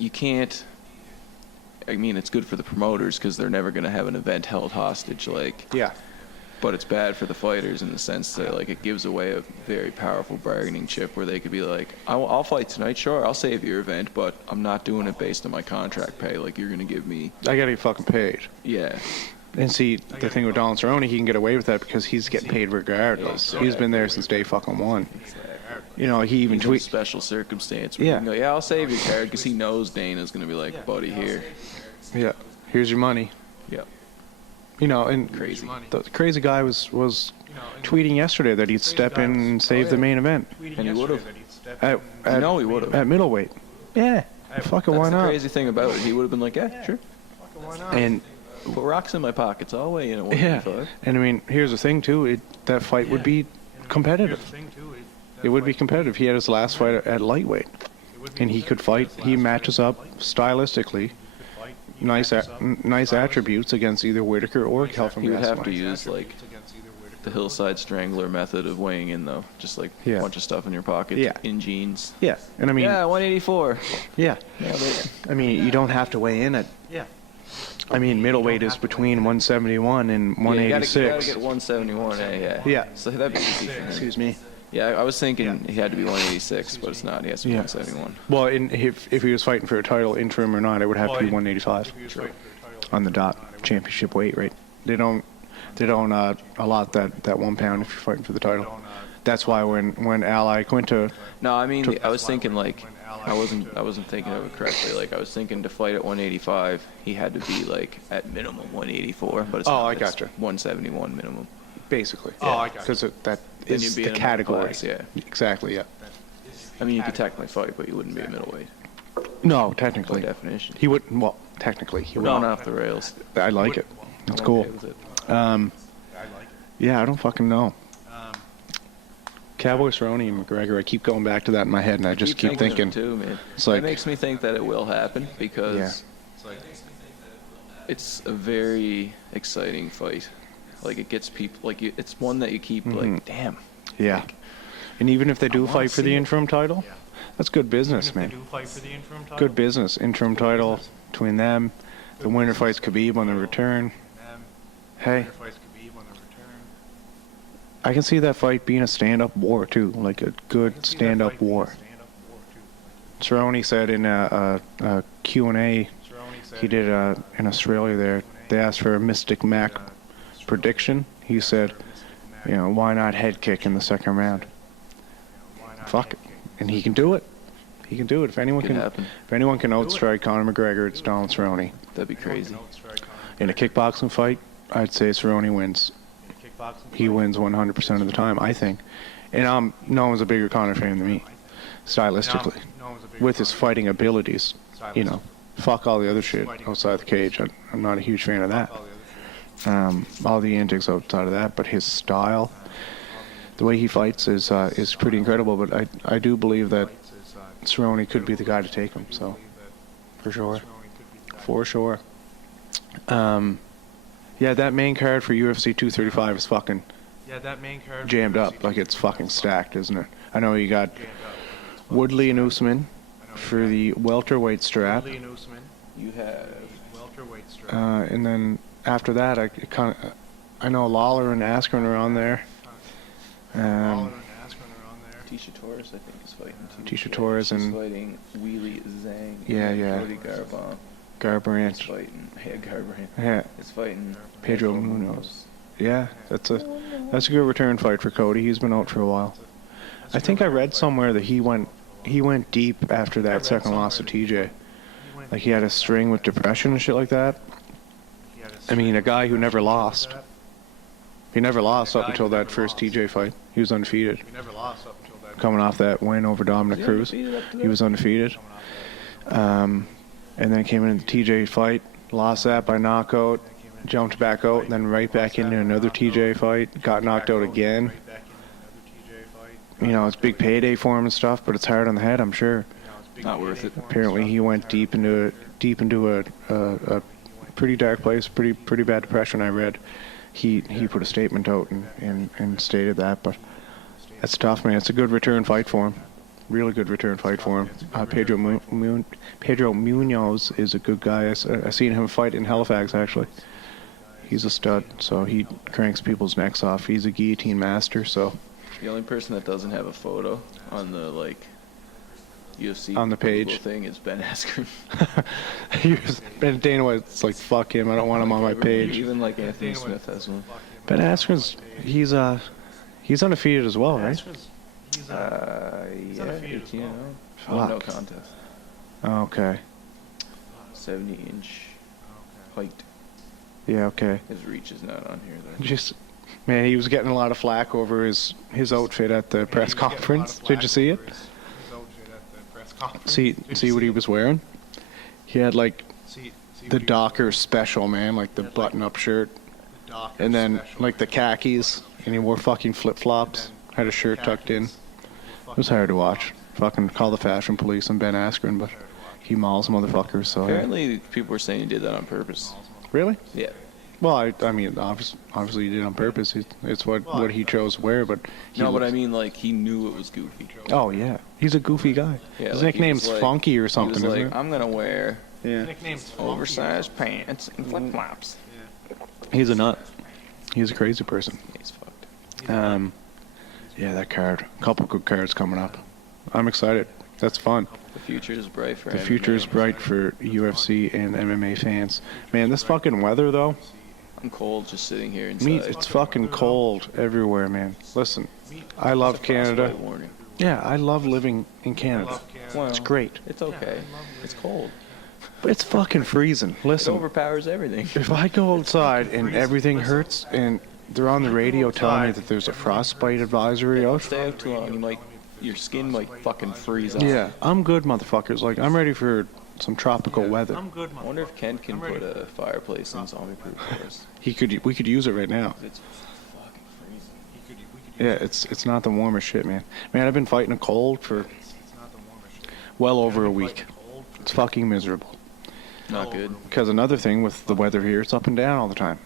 can't. I mean, it's good for the promoters because they're never gonna have an event held hostage, But it's bad for the fighters in the sense that like it gives away a very powerful bargaining chip where they could be like, I'll fight tonight, sure, I'll save your event, but I'm not doing it based on my contract pay. Like you're gonna give me. I gotta get fucking paid. Yeah. And see, the thing with Donald Cerrone, he can get away with that because he's getting paid regardless. He's been there since day fucking one. You know, he even tweets. Special circumstance where you can go, yeah, I'll save your card because he knows Dana's gonna be like, buddy, here. Yeah, here's your money. Yep. You know, and crazy. The crazy guy was tweeting yesterday that he'd step in and save the main event. And he would have. He would have. At middleweight. Yeah. Fucking why not? That's the crazy thing about it. He would have been like, yeah, sure. And put rocks in my pockets. I'll weigh in at 185. And I mean, here's the thing too. That fight would be competitive. It would be competitive. He had his last fight at lightweight, and he could fight. He matches up stylistically. Nice attributes against either Whitaker or Kelvin Gastelum. He would have to use like the hillside strangler method of weighing in, though. Just like a bunch of stuff in your pocket, in jeans. Yeah, and I mean. Yeah, 184. Yeah. I mean, you don't have to weigh in at. Yeah. I mean, middleweight is between 171 and 186. You gotta get 171. Yeah. So that'd be easy. Excuse me. Yeah, I was thinking he had to be 186, but it's not. He has to be 171. Well, if he was fighting for a title, interim or not, it would have to be 185 on the dot, championship weight, right? They don't allot that 1 pound if you're fighting for the title. That's why when Ally Quinta. No, I mean I was thinking like I wasn't thinking of it correctly. Like I was thinking to fight at 185, he had to be like at minimum 184, but it's not. I gotcha. 171 minimum. Basically. I gotcha. Because that is the category. Class, yeah. Exactly. Yeah. I mean, you could technically fight, but you wouldn't be a middleweight. No, technically. By definition. He wouldn't. Well, technically, he would. Not off the rails. I like it. That's cool. Yeah, I don't fucking know. Cowboy Cerrone and McGregor. I keep going back to that in my head, and I just keep thinking. Too, man. It's like, it makes me think that it will happen because it's a very exciting fight. Like it gets people. Like it's one that you keep like, damn. Yeah. Like, and even if they do fight for the interim title, that's good business, man. Good business. Interim title between them. The winner fights Khabib on the return. Hey. I can see that fight being a stand-up war, too. Like a good stand-up war. Cerrone said in a Q&A he did in Australia there, they asked for a Mystic Mac prediction. He said, you know, why not head kick in the second round? Fuck it. And he can do it. He can do it. If anyone can outstrike Conor McGregor, it's Donald Cerrone. That'd be crazy. In a kickboxing fight, I'd say Cerrone wins. He wins 100% of the time, I think. And no one's a bigger Conor fan than me, stylistically. With his fighting abilities, you know. Fuck all the other shit outside the cage. I'm not a huge fan of that. All the antics outside of that, but his style, the way he fights is pretty incredible. But I do believe that Cerrone could be the guy to take him. So For sure. Cerrone could be back. For sure. Yeah, that main card for UFC 235 is fucking Yeah, that main card. jammed up. Like, it's fucking stacked, isn't it? I know you got Jammed up. It's fucking Woodley and stacked. Usman for the welterweight strap. Woodley and Usman. You have Welterweight strap. And then after that, I know Lawler and Askren are on there. Lawler and Askren are on there. Tisha Torres, I think, is fighting too. Tisha Torres She's and fighting Wheelie Zhang. Yeah, and yeah. Cody Garbrandt is Garbrandt. fighting. Yeah, Garbrandt Yeah, is fighting Pedro Munoz. Yeah, that's a good return fight for Cody. He's been out for a while. I think I read somewhere that he went deep after that second loss to TJ. Like, he had a string with depression and shit like that. I mean, a guy who never lost. He never lost up until that first TJ fight. He was undefeated. We never lost up until that. Coming off that win over Dominic Cruz, he was undefeated. And then came into the TJ fight, lost that by knockout, jumped back out, and then right back into another TJ fight, got knocked out again. You know, it's big payday for him and stuff, but it's hard on the head, I'm sure. Not worth it. Apparently, he went deep into a pretty dark place, pretty bad depression. I read. He put a statement out and stated that, but that's tough, man. It's a good return fight for him. Really good return fight for him. Pedro Munoz is a good guy. I seen him fight in Halifax, actually. He's a stud, so he cranks people's necks off. He's a guillotine master, so. The only person that doesn't have a photo on the UFC On the page. thing is Ben Askren. Ben Dana White's like, fuck him. I don't want him on my page. Even Anthony Smith has one. Ben Askren's he's undefeated as well, right? Yeah, undefeated as well. No Fuck. contest. Okay. 70-inch height. Yeah. Okay. His reach is not on here though. Just, man, he was getting a lot of flack over his outfit at the press conference. Did you see it? His outfit at the press conference. See what he was wearing? He had like See the what he- Docker special, man, like the button-up shirt, the Docker and then special, like the khakis, and he wore fucking flip-flops. Had a shirt tucked in. It was hard to watch. Fucking call the fashion police on Ben Askren, but he mauls motherfuckers. So yeah. Apparently, people were saying he did that on purpose. Really? Yeah. Well, I mean, obviously he did it on purpose. It's what he chose to wear, but he No, but I looks- mean, he knew it was goofy. Oh yeah, he's a goofy guy. Yeah, His he nickname's was Funky or He something, was isn't like, it? I'm gonna wear Yeah. Nickname's Funky or oversized something. pants and flip flops. He's a nut. He's a crazy person. He's fucked. Yeah, that card. A couple good cards coming up. I'm excited. That's fun. The future is bright for The MMA. future is bright for UFC and MMA fans. Man, this fucking weather though. I'm cold just sitting here inside. It's fucking cold everywhere, man. Listen, I love Canada. Frostbite warning. Yeah, I love living in Canada. Well, It's great. It's okay. It's cold. But it's fucking freezing. It Listen, overpowers everything. if I go outside and everything hurts and they're on the radio telling me that there's a frostbite advisory out, Stay out too long, your skin might fucking freeze off. yeah, I'm good, motherfuckers. Like, I'm ready for some tropical weather. I'm good, I wonder if Ken can I'm ready. put a fireplace in zombie proof for us. We could use it right now. It's fucking freezing. Yeah, it's not the warmest shit, man. Man, I've been fighting a cold for It's not the warmest shit. well over a week. It's fucking miserable. Not good. Because another thing with the weather here, it's up and down all the time.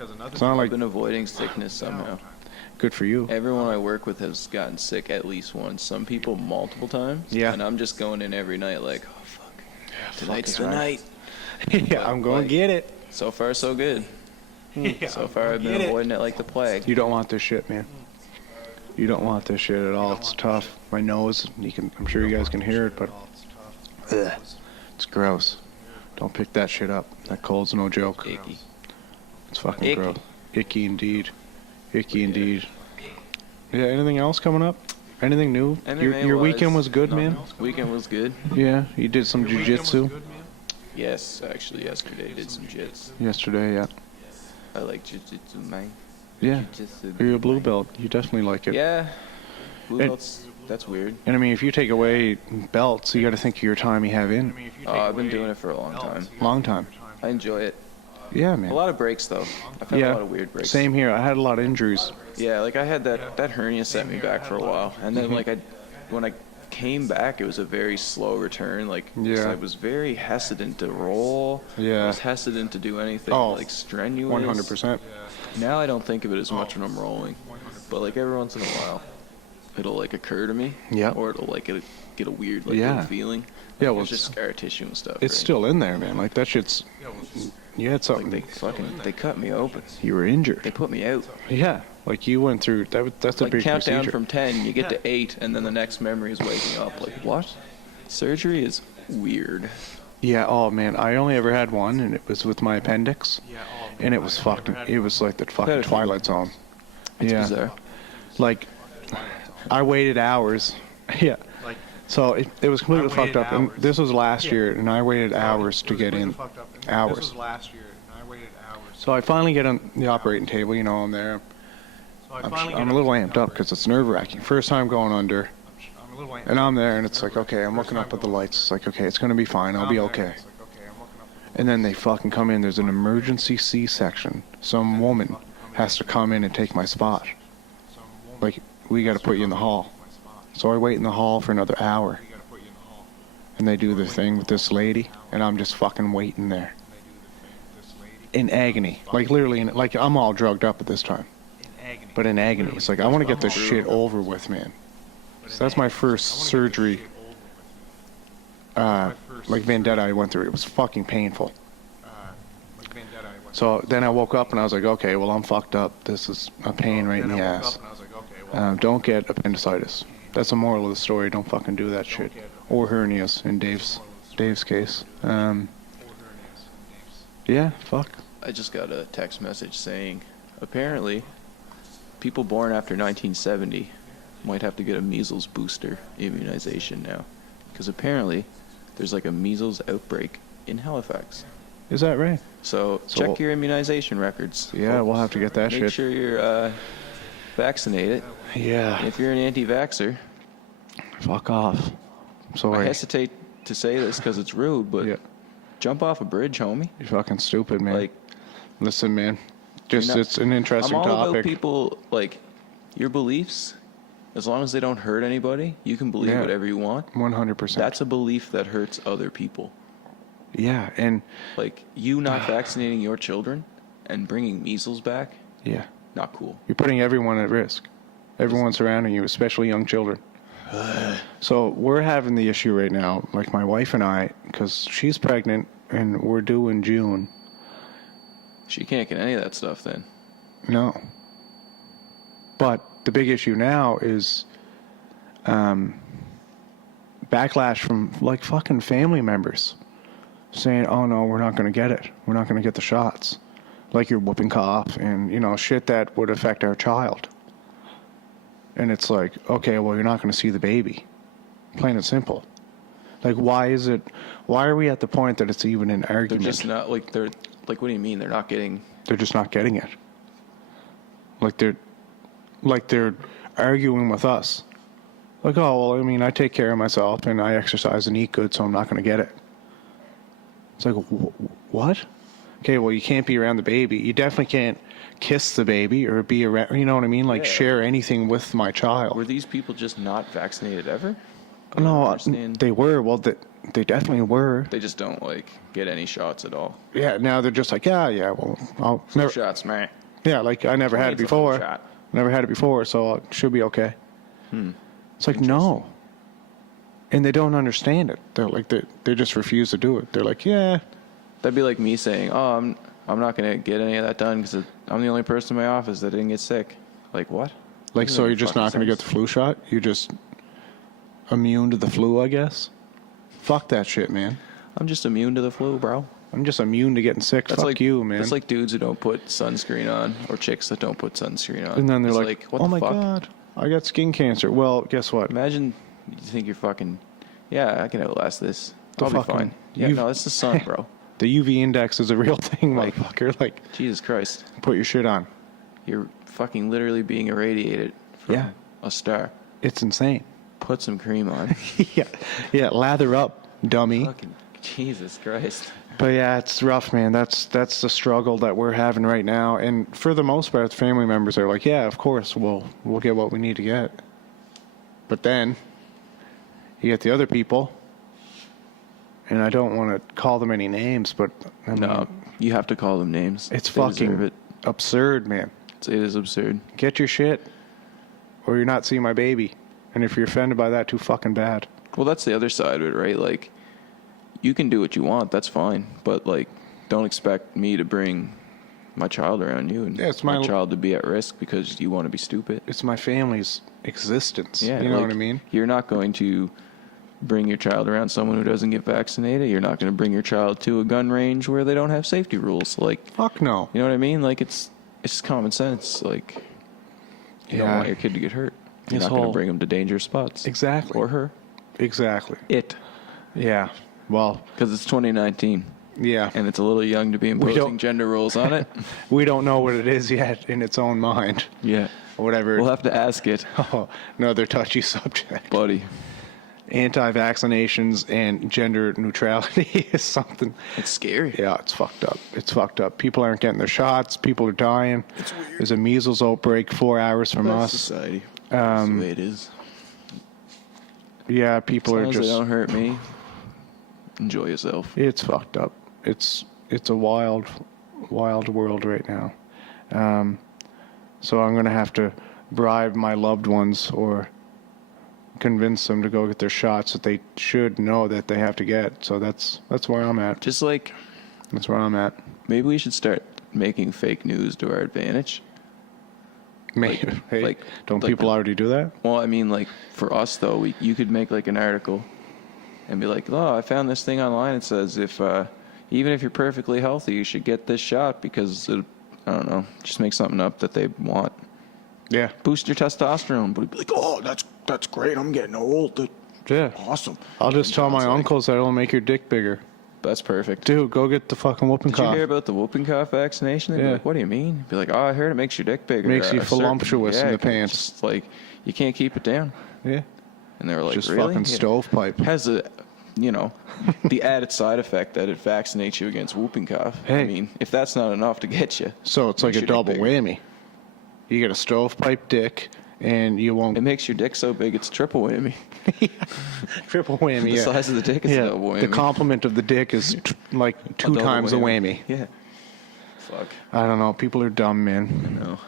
It's not I've like been avoiding sickness somehow. good for you. Everyone I work with has gotten sick at least once. Some people multiple times. Yeah. And I'm just going in every night like, oh fuck. Tonight's fuck the it, night. Yeah, I'm going to get it. So far so good. So far I've been avoiding it like the plague. You don't want this shit, man. You don't want this shit at all. It's tough. My nose, I'm sure you guys can hear it, but ugh, it's gross. Don't pick that shit up. That cold's no joke. Icky. It's fucking Icky. gross. Icky indeed. Icky indeed. Yeah, anything else coming up? Anything new? Your MMA weekend was good, man? Weekend was good. Yeah, you did some jujitsu Yes, actually yesterday did some jits. yesterday, yeah. I like jiu-jitsu, man. Yeah, Jiu-jitsu. you're a blue belt. You definitely like it. Yeah. Blue And- belts, that's weird. And I mean, if you take away belts, you got to think of your time you have in. Oh, I've been doing it for a long time. Long time. I enjoy it. Yeah, A man. lot of breaks though. I've had a lot of weird breaks. Same here. I had a lot of injuries. Yeah, I had that hernia set me back for a while, and then when I came back, it was a very slow return. Like, Yeah. I was very hesitant to roll. Yeah. I was hesitant to do anything like strenuous. 100%. Now I don't think of it as much when I'm rolling, but like every once in a while, it'll like occur to me. Yeah. Or it'll like get a weird like Yeah. little feeling. Yeah, well, It's just scar tissue and stuff. It's right? still in there, man. Like, that shit's... You had something... They cut me open. You were injured. They put me out. Yeah. Like, you went through... That's a Like big countdown procedure. from 10, you get to 8, and then the next memory is waking up. Like, what? Surgery is weird. Yeah, oh, man. I only ever had one, and it was with my appendix. And it was fucking... It was like the fucking Twilight Zone. It's Yeah. bizarre. Like, I waited hours. Yeah. So it was completely I fucked waited up. And hours. this was last year, and I waited hours to get in. Hours. This was last year, and I waited hours. So I finally get on the operating table, you know, I'm there. So I I'm finally a get little up to amped the up because it's nerve-wracking. First time going under, I'm a little amped and up. I'm there, and it's like, okay, I'm looking up at the lights. It's like, okay, it's going to be fine. I'll be okay. It's like, okay, I'm looking up at the And then they fucking come in. There's an emergency C-section. Some woman has to come in and take my spot. some woman Like, we got to put you in the hall. my spot. So I wait in the hall for another hour, We gotta put you in the hall. and they do their thing with this lady, and I'm just fucking waiting there. And they do the thing with this lady. In agony. Like, literally, like, I'm all drugged up at this time. In agony. But in agony. It's like, I want to get this shit over with, man. So that's my first surgery, like Vendetta I went through. It was fucking painful. Like Vendetta, I went. So then I woke up and I was like, okay, well, I'm fucked up. This is a pain right in the Then I woke ass. up and I was like, okay, well, Don't get appendicitis. That's the moral of the story. Don't fucking do that shit. Or hernias in Dave's case. four hernias and Dave's. Yeah, fuck. I just got a text message saying, apparently, people born after 1970 might have to get a measles booster immunization now. Because apparently, there's like a measles outbreak in Halifax. Is that right? So check your immunization records. Yeah, we'll have to get that Make shit. sure you're vaccinated. Yeah. If you're an anti-vaxxer, Fuck off. I Sorry. hesitate to say this because it's rude, but Yeah. jump off a bridge, homie. You're fucking stupid, man. Like, Listen, man. Just, You're not- it's an interesting I'm all about topic. people, like, your beliefs, as long as they don't hurt anybody, you can believe Yeah. whatever you want. 100%. That's a belief that hurts other people. Yeah, and Like, you not vaccinating your children and bringing measles back, yeah, not cool. you're putting everyone at risk. Everyone surrounding you, especially young children. So we're having the issue right now, like my wife and I, because she's pregnant and we're due in June. She can't get any of that stuff then. No. But the big issue now is backlash from like fucking family members saying, oh no, we're not going to get it. We're not going to get the shots. Like you're whooping cough and, you know, shit that would affect our child. And it's like, okay, well, you're not going to see the baby. Plain and simple. Like, why are we at the point that it's even an They're argument? just not, like, what do you mean? They're not getting, They're just not getting it. Like they're arguing with us. Like, oh, well, I mean, I take care of myself and I exercise and eat good, so I'm not going to get it. It's like, what? Okay, well, you can't be around the baby. You definitely can't kiss the baby or be around, you know what I mean? Like, Yeah. share anything with my child. were these people just not vaccinated ever? I don't No, understand. they were. Well, they definitely were. They just don't, like, get any shots at all. Yeah, now they're just like, yeah, well, I'll Flu never. shots, man. Yeah, like I never had it Needs a flu before. shot. Never had it before, so it should be okay. It's like, no. And they don't understand it. They're like, they just refuse to do it. They're like, yeah. That'd be like me saying, oh, I'm not going to get any of that done because I'm the only person in my office that didn't get sick. Like, what? Like, Doesn't so make you're just fucking not going to get sense. the flu shot? You're just immune to the flu, I guess? Fuck that shit, man. I'm just immune to the flu, bro. I'm just immune to getting sick. That's Fuck like you, man. That's like dudes who don't put sunscreen on or chicks that don't put sunscreen on. And then they're It's like, what oh the my fuck? God, I got skin cancer. Well, guess what? Imagine you think you're fucking, yeah, I can outlast this. The I'll be fucking- fine. Yeah, you've- no, it's the sun, bro. The UV index is a real thing, Like- motherfucker. Like, Jesus Christ. put your shit on. You're fucking literally being irradiated from Yeah. a star. It's insane. Put some cream on. yeah, lather up, dummy. Fucking Jesus Christ. But yeah, it's rough, man. That's the struggle that we're having right now. And for the most part, family members are like, yeah, of course, we'll get what we need to get. But then You get the other people, and I don't want to call them any names, but I mean, No, you have to call them names. it's They deserve fucking it. absurd, man. It is absurd. Get your shit, or you're not seeing my baby. And if you're offended by that, too fucking bad. Well, that's the other side of it, right? Like, you can do what you want. That's fine. But, like, don't expect me to bring my child around you and Yeah, it's my child to be at risk because you want to be stupid. It's my family's existence. Yeah, you know like, what I mean? You're not going to bring your child around someone who doesn't get vaccinated. You're not going to bring your child to a gun range where they don't have safety rules. Like, Fuck no. you know what I mean? Like, it's just common sense. Like, you don't Yeah. want your kid to get hurt. You're This not going to whole- bring them to dangerous spots. Exactly. Or her. Exactly. It. Yeah. Well, Because it's 2019. yeah. And it's a little young to be imposing don't- gender roles on it. We don't know what it is yet in its own mind. Yeah. Or whatever. We'll have to ask it, Oh, another touchy subject. buddy. Anti-vaccinations and gender neutrality is something. It's scary. Yeah, it's fucked up. It's fucked up. People aren't getting their shots. People are dying. It's weird. There's a measles outbreak 4 hours from That's us. society. That's the way it is. Yeah, As people long are as just. they don't hurt me, enjoy yourself. It's fucked up. It's a wild world right now. So I'm gonna have to bribe my loved ones or convince them to go get their shots that they should know that they have to get. So that's where I'm at. Just like, That's where I'm at. maybe we should start making fake news to our advantage. Hey, like- don't like people the- already do that? Well, I mean, like, for us, though, you could make, like, an article and be like, oh, I found this thing online. It says even if you're perfectly healthy, you should get this shot because it, I don't know, just make something up that they want. Yeah. Boost your testosterone. But it'd be like, oh, that's great. I'm getting old. Yeah. Awesome. I'll just tell my John's like, uncles that it'll make your dick bigger. That's perfect. Dude, go get the fucking whooping Did you cough. hear about the whooping cough vaccination? They'd be Yeah. like, what do you mean? Be like, oh, I heard it makes your dick bigger. Makes you certain- voluptuous in the it's pants. just like, you can't keep it down. Yeah. And they were like, Just really? fucking stovepipe. Has a, the added side effect that it vaccinates you against whooping cough. I Hey. mean, if that's not enough to get you. So it's like makes a your dick double bigger. whammy. You get a stovepipe dick, and you won't It makes your dick so big it's a triple whammy. triple whammy. The Yeah. size of the dick is a Yeah. double whammy. The complement of the dick is like A two double times a whammy. Yeah. Fuck. I don't know. People are dumb, man. No.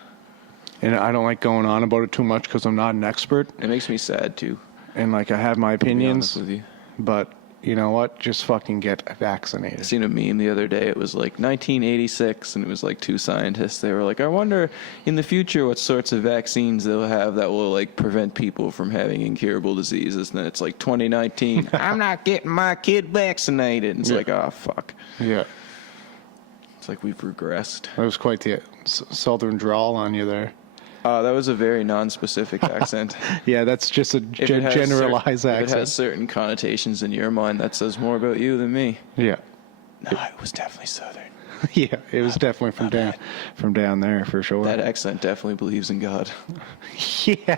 And I don't like going on about it too much because I'm not an expert. It makes me sad too. And like I have my To be opinions, honest with you. but you know what? Just fucking get I vaccinated. seen a meme the other day. It was like 1986, and it was like two scientists. They were like, I wonder in the future what sorts of vaccines they'll have that will like prevent people from having incurable diseases. And then it's like 2019. I'm not getting my kid vaccinated. And it's Yeah. like, oh, fuck. Yeah. It's like we've regressed. That was quite the southern drawl on you there. That was a very non-specific accent. Yeah, that's just a If it has generalized If it accent. has certain connotations in your mind, that says more about you than me. Yeah. No, it was definitely Southern. Yeah, it was definitely from down there for sure. That accent definitely believes in God. Yeah,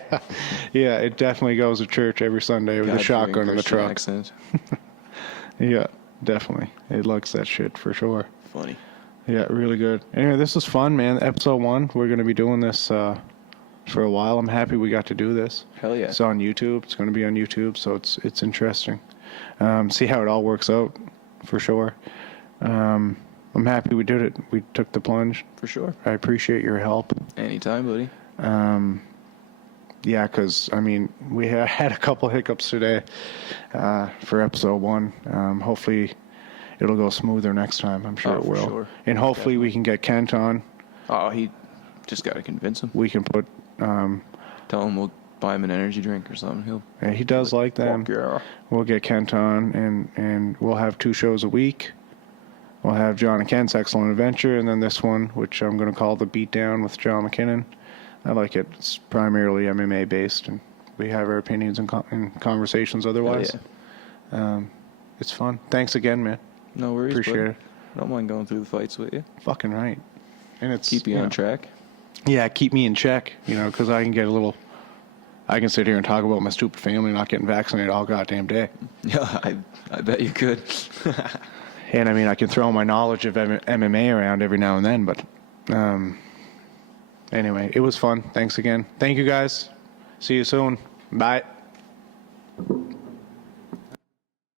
yeah, it definitely goes to church every Sunday with a God-fearing shotgun in the Christian truck. Accent. Yeah, definitely. It likes that shit for sure. Funny. Yeah, really good. Anyway, this was fun, man. Episode 1. We're going to be doing this for a while. I'm happy we got to do this. Hell yeah. It's on YouTube. It's going to be on YouTube, so it's interesting. See how it all works out, for sure. I'm happy we did it. We took the plunge. For sure. I appreciate your help. Anytime, buddy. Yeah, because, I mean, we had a couple hiccups today for episode 1. Hopefully it'll go smoother next time. I'm sure Oh, it for will. sure. And hopefully we can get Kent on. Oh, he just got to convince him. We can put... Tell him we'll buy him an energy drink or something. He'll. Yeah, he does like them. Fuck yeah. We'll get Kent on, and we'll have 2 shows a week. We'll have Jon and Kent's Excellent Adventure, and then this one, which I'm going to call the Beatdown with Jon McKinnon. I like it. It's primarily MMA based, and we have our opinions and conversations otherwise. Yeah. It's fun. Thanks again, man. No worries. Appreciate buddy. it. I don't mind going through the fights with you. Fucking right. And it's Keep you know, on track. Yeah, keep me in check, because I can get a little... I can sit here and talk about my stupid family not getting vaccinated all goddamn day. Yeah, I bet you could. And I mean, I can throw my knowledge of MMA around every now and then, but anyway, it was fun. Thanks again. Thank you guys. See you soon. Bye.